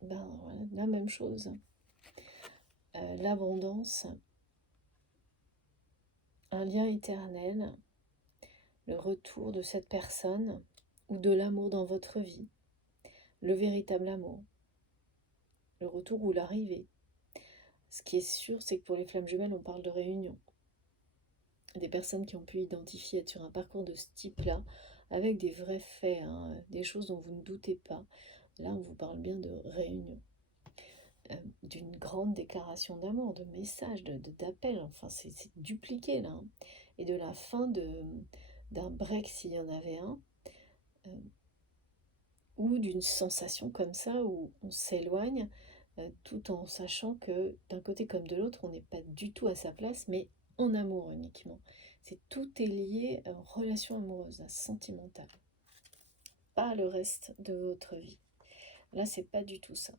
ben, voilà, la même chose. L'abondance, un lien éternel, le retour de cette personne ou de l'amour dans votre vie, le véritable amour, le retour ou l'arrivée. Ce qui est sûr, c'est que pour les flammes jumelles, on parle de réunion. Des personnes qui ont pu identifier être sur un parcours de ce type-là, avec des vrais faits, hein, des choses dont vous ne doutez pas. Là, on vous parle bien de réunion, d'une grande déclaration d'amour, de message, d'appel. Enfin, c'est dupliqué là. Hein. Et de la fin d'un break, s'il y en avait un, ou d'une sensation comme ça où on s'éloigne, tout en sachant que d'un côté comme de l'autre, on n'est pas du tout à sa place, mais en amour uniquement. Tout est lié en relation amoureuse, sentimentale. Pas le reste de votre vie. Là, c'est pas du tout ça.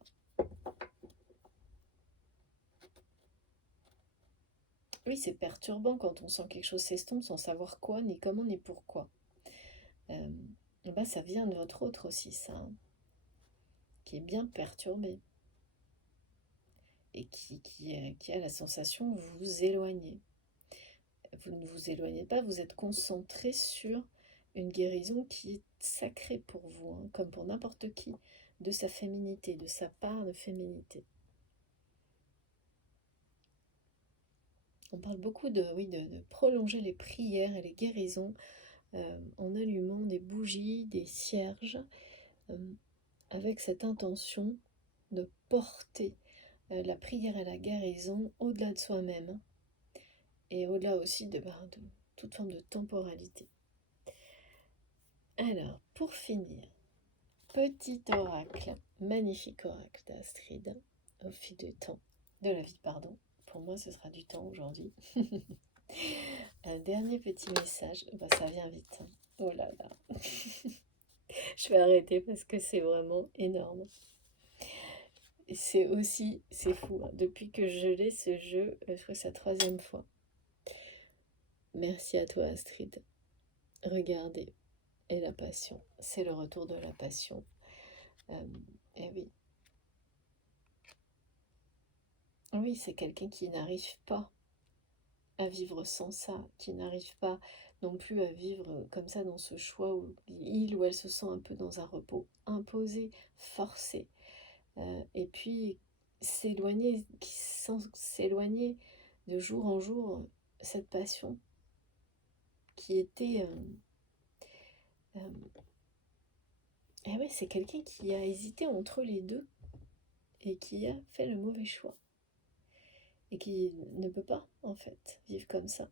Oui, c'est perturbant quand on sent quelque chose s'estompe sans savoir quoi, ni comment, ni pourquoi. Ça vient de votre autre aussi, ça, hein, qui est bien perturbé. Et qui a la sensation de vous éloigner. Vous ne vous éloignez pas, vous êtes concentré sur une guérison qui est sacrée pour vous, hein, comme pour n'importe qui, de sa féminité, de sa part de féminité. On parle beaucoup de prolonger les prières et les guérisons en allumant des bougies, des cierges, avec cette intention de porter la prière et la guérison au-delà de soi-même et au-delà aussi de toute forme de temporalité. Alors, pour finir, petit oracle, magnifique oracle d'Astrid, au fil du temps, de la vie, pardon. Pour moi, ce sera du temps aujourd'hui. Un dernier petit message, ça vient vite. Hein. Oh là là. Je vais arrêter parce que c'est vraiment énorme. Et c'est fou. Hein. Depuis que je l'ai, ce jeu, je crois que c'est la 3e fois. Merci à toi, Astrid. Regardez. Et la passion. C'est le retour de la passion. Et oui. Oui, c'est quelqu'un qui n'arrive pas à vivre sans ça, qui n'arrive pas non plus à vivre comme ça dans ce choix où il ou elle se sent un peu dans un repos imposé, forcé. Et puis s'éloigner, qui sent s'éloigner de jour en jour cette passion qui était... et oui, c'est quelqu'un qui a hésité entre les deux et qui a fait le mauvais choix. Et qui ne peut pas, en fait, vivre comme ça.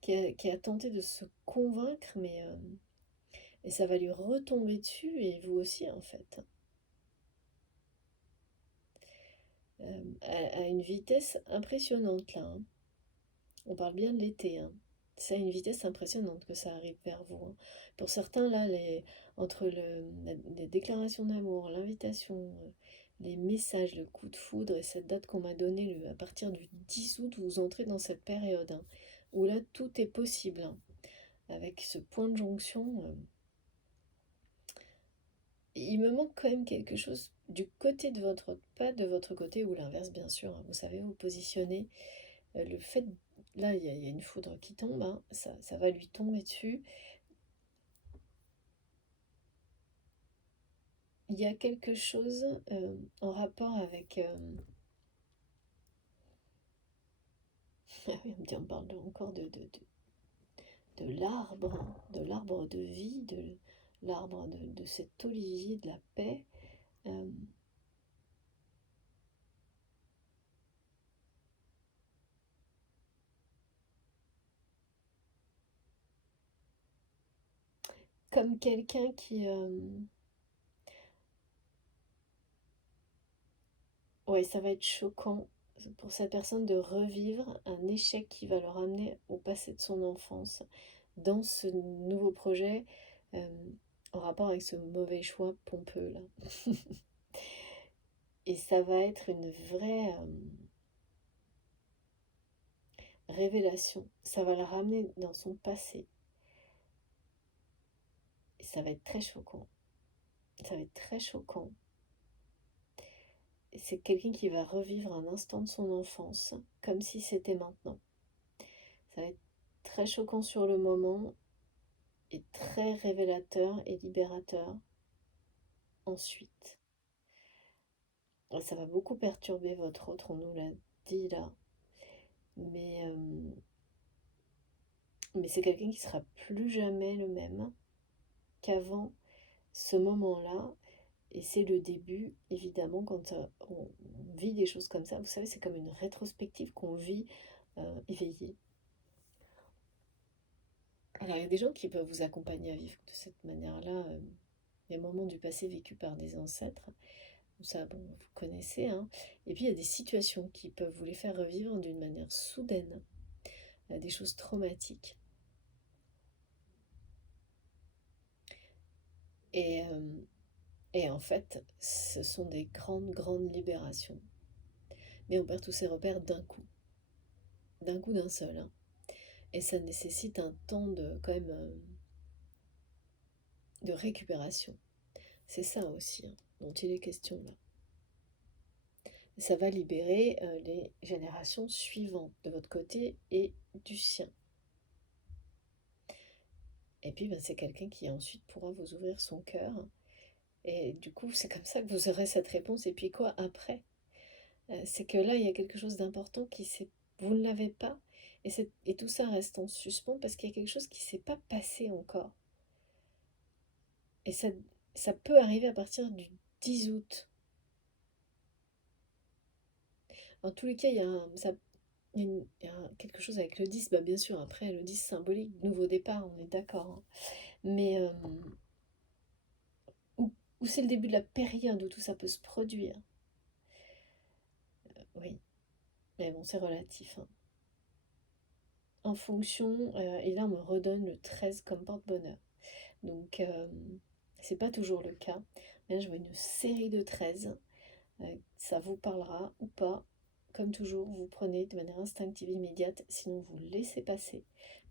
Qui a tenté de se convaincre, mais et ça va lui retomber dessus, et vous aussi, en fait. À une vitesse impressionnante, là. Hein. On parle bien de l'été, hein. C'est à une vitesse impressionnante que ça arrive vers vous. Hein. Pour certains, là, entre les déclarations d'amour, l'invitation, les messages, le coup de foudre et cette date qu'on m'a donnée, à partir du 10 août, vous entrez dans cette période hein, où là, tout est possible. Hein. Avec ce point de jonction, il me manque quand même quelque chose du côté de votre, pas de votre côté ou l'inverse, bien sûr. Hein, vous savez vous positionner. Le fait, là, il y a une foudre qui tombe, hein, ça va lui tomber dessus. Il y a quelque chose en rapport avec... ah oui, on parle encore de l'arbre de vie, de l'arbre de cet olivier de la paix. euh, Comme quelqu'un qui... ouais, ça va être choquant pour cette personne de revivre un échec qui va le ramener au passé de son enfance dans ce nouveau projet en rapport avec ce mauvais choix pompeux là. Et ça va être une vraie révélation. Ça va le ramener dans son passé. Et ça va être très choquant. Ça va être très choquant. C'est quelqu'un qui va revivre un instant de son enfance comme si c'était maintenant. Ça va être très choquant sur le moment et très révélateur et libérateur ensuite. Et ça va beaucoup perturber votre autre, on nous l'a dit là. Mais, euh, mais c'est quelqu'un qui sera plus jamais le même qu'avant ce moment-là. Et c'est le début, évidemment, quand on vit des choses comme ça. Vous savez, c'est comme une rétrospective qu'on vit éveillé. Alors, il y a des gens qui peuvent vous accompagner à vivre de cette manière-là, des moments du passé vécus par des ancêtres. Ça, bon, vous connaissez. Hein. Et puis, il y a des situations qui peuvent vous les faire revivre d'une manière soudaine, des choses traumatiques. Et, et en fait, ce sont des grandes, grandes libérations. Mais on perd tous ses repères d'un coup d'un seul. Hein. Et ça nécessite un temps de, quand même, de récupération. C'est ça aussi hein, dont il est question là. Ça va libérer les générations suivantes de votre côté et du sien. Et puis ben, c'est quelqu'un qui ensuite pourra vous ouvrir son cœur. Et du coup, c'est comme ça que vous aurez cette réponse. Et puis quoi après c'est que là, il y a quelque chose d'important qui s'est... Vous ne l'avez pas. Et tout ça reste en suspens parce qu'il y a quelque chose qui ne s'est pas passé encore. Et ça peut arriver à partir du 10 août. En tous les cas, il y a quelque chose avec le 10. Bah, bien sûr, après, le 10 symbolique, nouveau départ, on est d'accord. Hein. Mais où c'est le début de la période où tout ça peut se produire. Oui, mais bon, c'est relatif. Hein. En fonction, et là on me redonne le 13 comme porte-bonheur. Donc c'est pas toujours le cas. Là je vois une série de 13. Ça vous parlera ou pas. Comme toujours, vous prenez de manière instinctive immédiate, sinon vous laissez passer.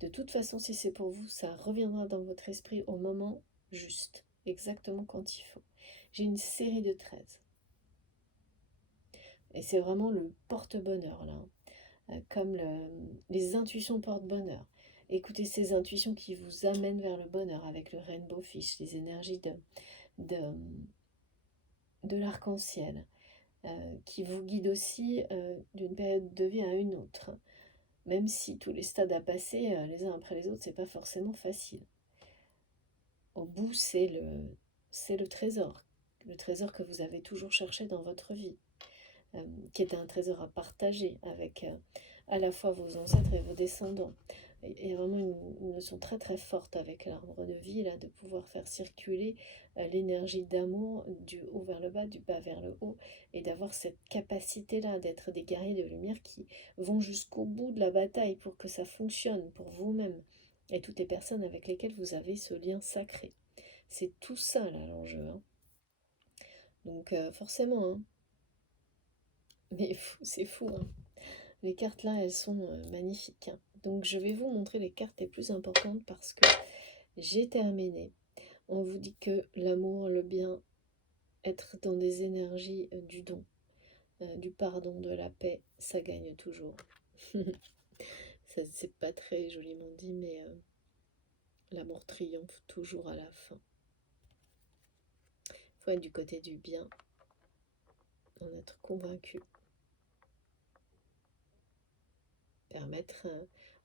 De toute façon, si c'est pour vous, ça reviendra dans votre esprit au moment juste, exactement quand il faut. J'ai une série de 13. Et c'est vraiment le porte-bonheur là, comme les intuitions porte-bonheur. Écoutez ces intuitions qui vous amènent vers le bonheur avec le Rainbow Fish, les énergies de, de l'arc-en-ciel, qui vous guident aussi d'une période de vie à une autre. Même si tous les stades à passer les uns après les autres, c'est pas forcément facile. Au bout, c'est le trésor que vous avez toujours cherché dans votre vie, qui était un trésor à partager avec à la fois vos ancêtres et vos descendants. Il y a vraiment une notion très très forte avec l'arbre de vie, là, de pouvoir faire circuler l'énergie d'amour du haut vers le bas, du bas vers le haut, et d'avoir cette capacité-là d'être des guerriers de lumière qui vont jusqu'au bout de la bataille pour que ça fonctionne pour vous-même et toutes les personnes avec lesquelles vous avez ce lien sacré. C'est tout ça là l'enjeu, hein. Donc forcément, hein. Mais c'est fou, hein. Les cartes là, elles sont magnifiques, hein. Donc je vais vous montrer les cartes les plus importantes parce que j'ai terminé. On vous dit que l'amour, le bien, être dans des énergies du don, du pardon, de la paix, ça gagne toujours. Ça, c'est pas très joliment dit, mais l'amour triomphe toujours à la fin. Il faut être du côté du bien, en être convaincu. Permettre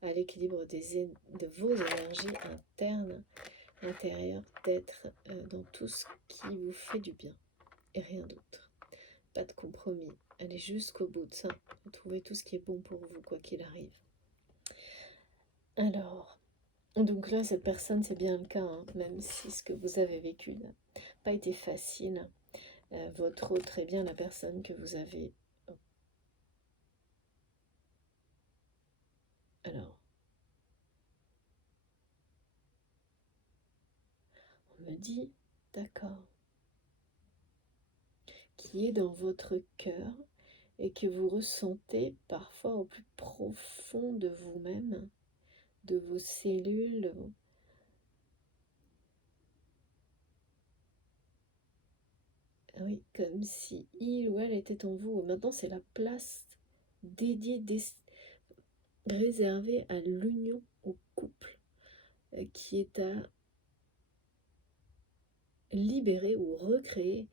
à l'équilibre de vos énergies internes, intérieures, d'être dans tout ce qui vous fait du bien et rien d'autre. Pas de compromis. Allez jusqu'au bout de ça. Trouvez tout ce qui est bon pour vous, quoi qu'il arrive. Alors, donc là, cette personne, c'est bien le cas, hein, même si ce que vous avez vécu n'a pas été facile. Votre autre est bien la personne que vous avez. Alors, on me dit, d'accord, qui est dans votre cœur et que vous ressentez parfois au plus profond de vous-même, de vos cellules. Oui, comme si il ou elle était en vous. Maintenant, c'est la place dédiée, réservée à l'union, au couple, qui est à libérer ou recréer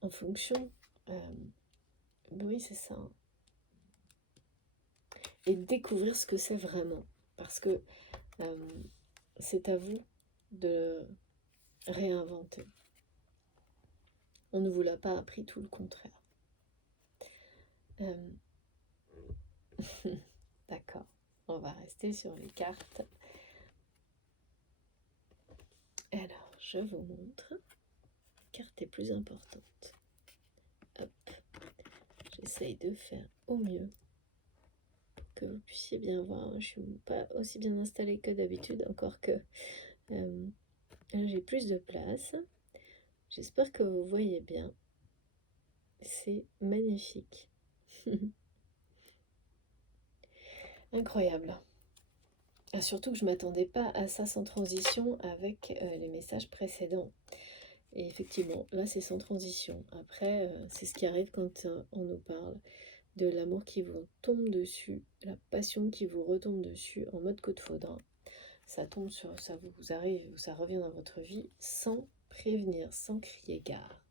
en fonction. Oui, c'est ça. Et découvrir ce que c'est vraiment. Parce que c'est à vous de réinventer. On ne vous l'a pas appris, tout le contraire. D'accord, on va rester sur les cartes. Alors, je vous montre. Carte est plus importante. Hop, j'essaye de faire au mieux que vous puissiez bien voir. Je ne suis pas aussi bien installée que d'habitude, encore que j'ai plus de place. J'espère que vous voyez bien. C'est magnifique. Incroyable. Surtout que je ne m'attendais pas à ça sans transition avec les messages précédents. Et effectivement, là c'est sans transition. Après, c'est ce qui arrive quand on nous parle de l'amour qui vous tombe dessus, la passion qui vous retombe dessus en mode coup de foudre. Ça tombe sur, ça vous arrive, ça revient dans votre vie sans prévenir, sans crier gare.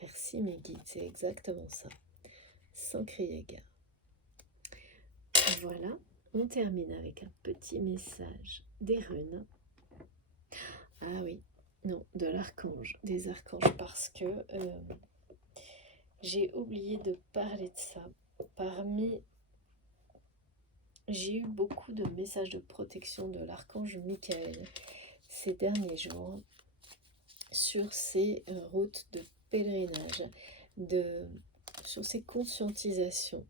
Merci mes guides, c'est exactement ça. Sans crier gare. Voilà, on termine avec un petit message des runes. Ah oui, non, de l'archange, des archanges, parce que j'ai oublié de parler de ça. J'ai eu beaucoup de messages de protection de l'archange Michael ces derniers jours sur ces routes de pèlerinage, sur ces conscientisations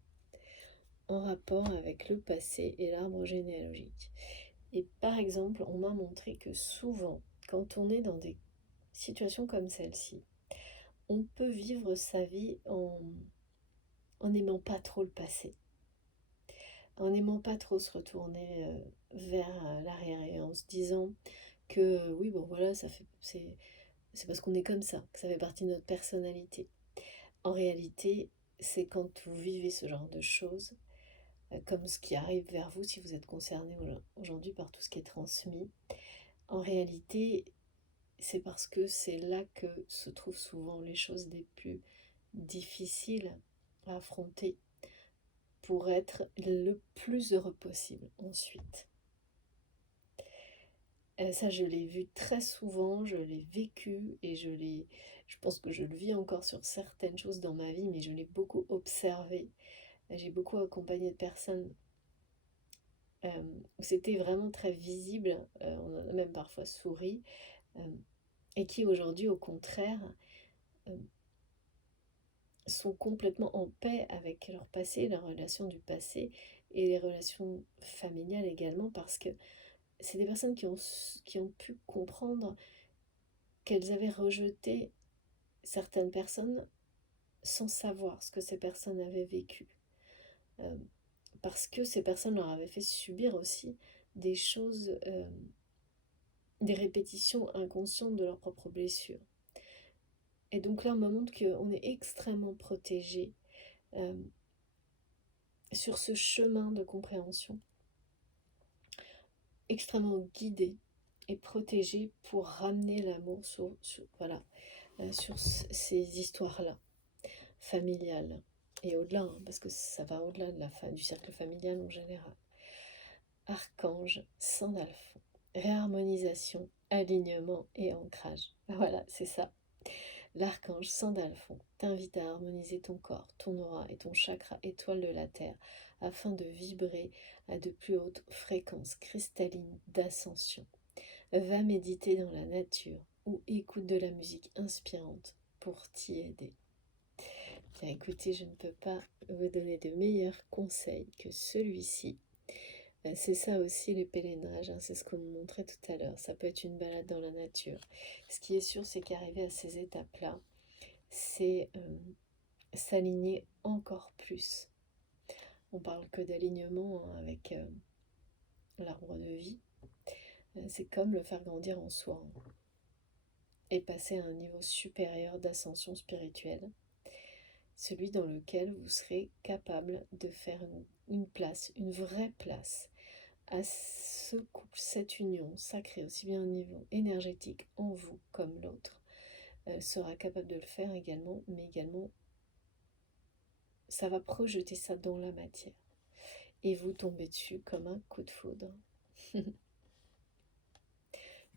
en rapport avec le passé et l'arbre généalogique. Et par exemple, on m'a montré que souvent, quand on est dans des situations comme celle-ci, on peut vivre sa vie en n'aimant pas trop le passé, en n'aimant pas trop se retourner vers l'arrière et en se disant que oui, bon voilà, c'est parce qu'on est comme ça, que ça fait partie de notre personnalité. En réalité, c'est quand vous vivez ce genre de choses, comme ce qui arrive vers vous si vous êtes concerné aujourd'hui par tout ce qui est transmis. En réalité, c'est parce que c'est là que se trouvent souvent les choses les plus difficiles à affronter pour être le plus heureux possible ensuite. Ça, je l'ai vu très souvent, je l'ai vécu et je pense que je le vis encore sur certaines choses dans ma vie, mais je l'ai beaucoup observé. J'ai beaucoup accompagné de personnes où c'était vraiment très visible, on en a même parfois souri, euh, et qui aujourd'hui, au contraire, euh, sont complètement en paix avec leur passé, leurs relations du passé et les relations familiales également, parce que c'est des personnes qui ont pu comprendre qu'elles avaient rejeté certaines personnes sans savoir ce que ces personnes avaient vécu. Euh, Parce que ces personnes leur avaient fait subir aussi des choses, des répétitions inconscientes de leurs propres blessures. Et donc là, on me montre qu'on est extrêmement protégé euh, sur ce chemin de compréhension, extrêmement guidé et protégé pour ramener l'amour voilà, sur ces histoires-là, familiales. Et au-delà, hein, parce que ça va au-delà de du cercle familial en général. Archange, Sandalphon, réharmonisation, alignement et ancrage. Voilà, c'est ça. L'archange Sandalphon t'invite à harmoniser ton corps, ton aura et ton chakra étoile de la Terre afin de vibrer à de plus hautes fréquences cristallines d'ascension. Va méditer dans la nature ou écoute de la musique inspirante pour t'y aider. Bien, écoutez, je ne peux pas vous donner de meilleurs conseils que celui-ci. C'est ça aussi les pèlerinages, hein, c'est ce qu'on me montrait tout à l'heure. Ça peut être une balade dans la nature. Ce qui est sûr, c'est qu'arriver à ces étapes-là, c'est s'aligner encore plus. On parle que d'alignement hein, avec l'arbre de vie. C'est comme le faire grandir en soi hein, et passer à un niveau supérieur d'ascension spirituelle, celui dans lequel vous serez capable de faire une place, une vraie place à ce couple, cette union sacrée, aussi bien au niveau énergétique en vous comme l'autre, sera capable de le faire également, mais également ça va projeter ça dans la matière et vous tombez dessus comme un coup de foudre.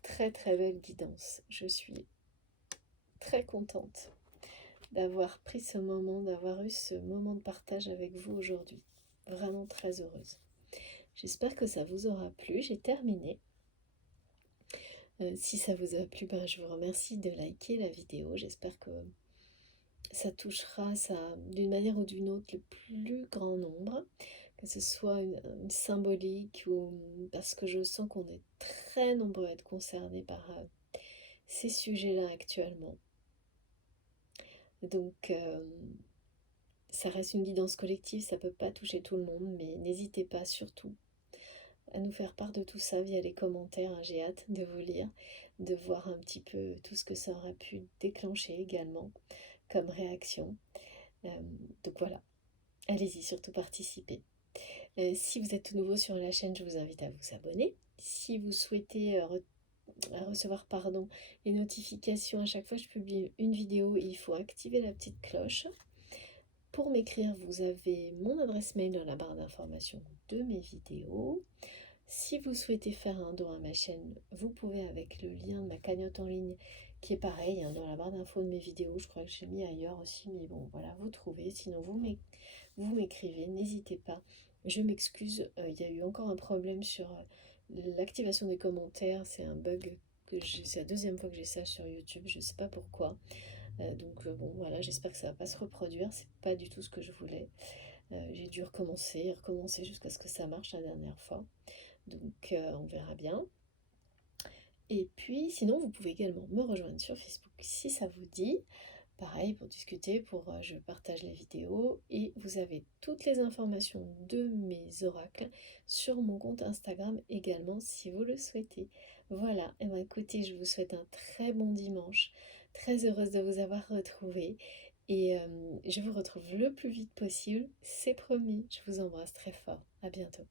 Très très belle guidance, je suis très contente d'avoir pris ce moment, d'avoir eu ce moment de partage avec vous aujourd'hui, vraiment très heureuse. J'espère que ça vous aura plu, j'ai terminé. Si ça vous a plu, ben, je vous remercie de liker la vidéo. J'espère que ça touchera d'une manière ou d'une autre le plus grand nombre, que ce soit une symbolique ou parce que je sens qu'on est très nombreux à être concernés par ces sujets-là actuellement. Donc ça reste une guidance collective, ça ne peut pas toucher tout le monde, mais n'hésitez pas surtout à nous faire part de tout ça via les commentaires. Hein. J'ai hâte de vous lire, de voir un petit peu tout ce que ça aura pu déclencher également comme réaction. Donc voilà, allez-y, surtout participez. Si vous êtes tout nouveau sur la chaîne, je vous invite à vous abonner. Si vous souhaitez recevoir les notifications à chaque fois que je publie une vidéo, il faut activer la petite cloche. Pour m'écrire, vous avez mon adresse mail dans la barre d'information de mes vidéos. Si vous souhaitez faire un don à ma chaîne, vous pouvez avec le lien de ma cagnotte en ligne qui est pareil hein, dans la barre d'infos de mes vidéos. Je crois que j'ai mis ailleurs aussi, mais bon voilà, vous trouvez. Sinon vous m'écrivez, n'hésitez pas. Je m'excuse, il y a eu encore un problème sur l'activation des commentaires. C'est un bug c'est la deuxième fois que j'ai ça sur YouTube, je ne sais pas pourquoi. Donc bon voilà, j'espère que ça ne va pas se reproduire. C'est pas du tout ce que je voulais. J'ai dû recommencer jusqu'à ce que ça marche la dernière fois. Donc on verra bien. Et puis sinon vous pouvez également me rejoindre sur Facebook si ça vous dit. Pareil pour discuter, je partage les vidéos et vous avez toutes les informations de mes oracles sur mon compte Instagram également si vous le souhaitez. Voilà, et écoutez, je vous souhaite un très bon dimanche, très heureuse de vous avoir retrouvé Et je vous retrouve le plus vite possible, c'est promis. Je vous embrasse très fort. À bientôt.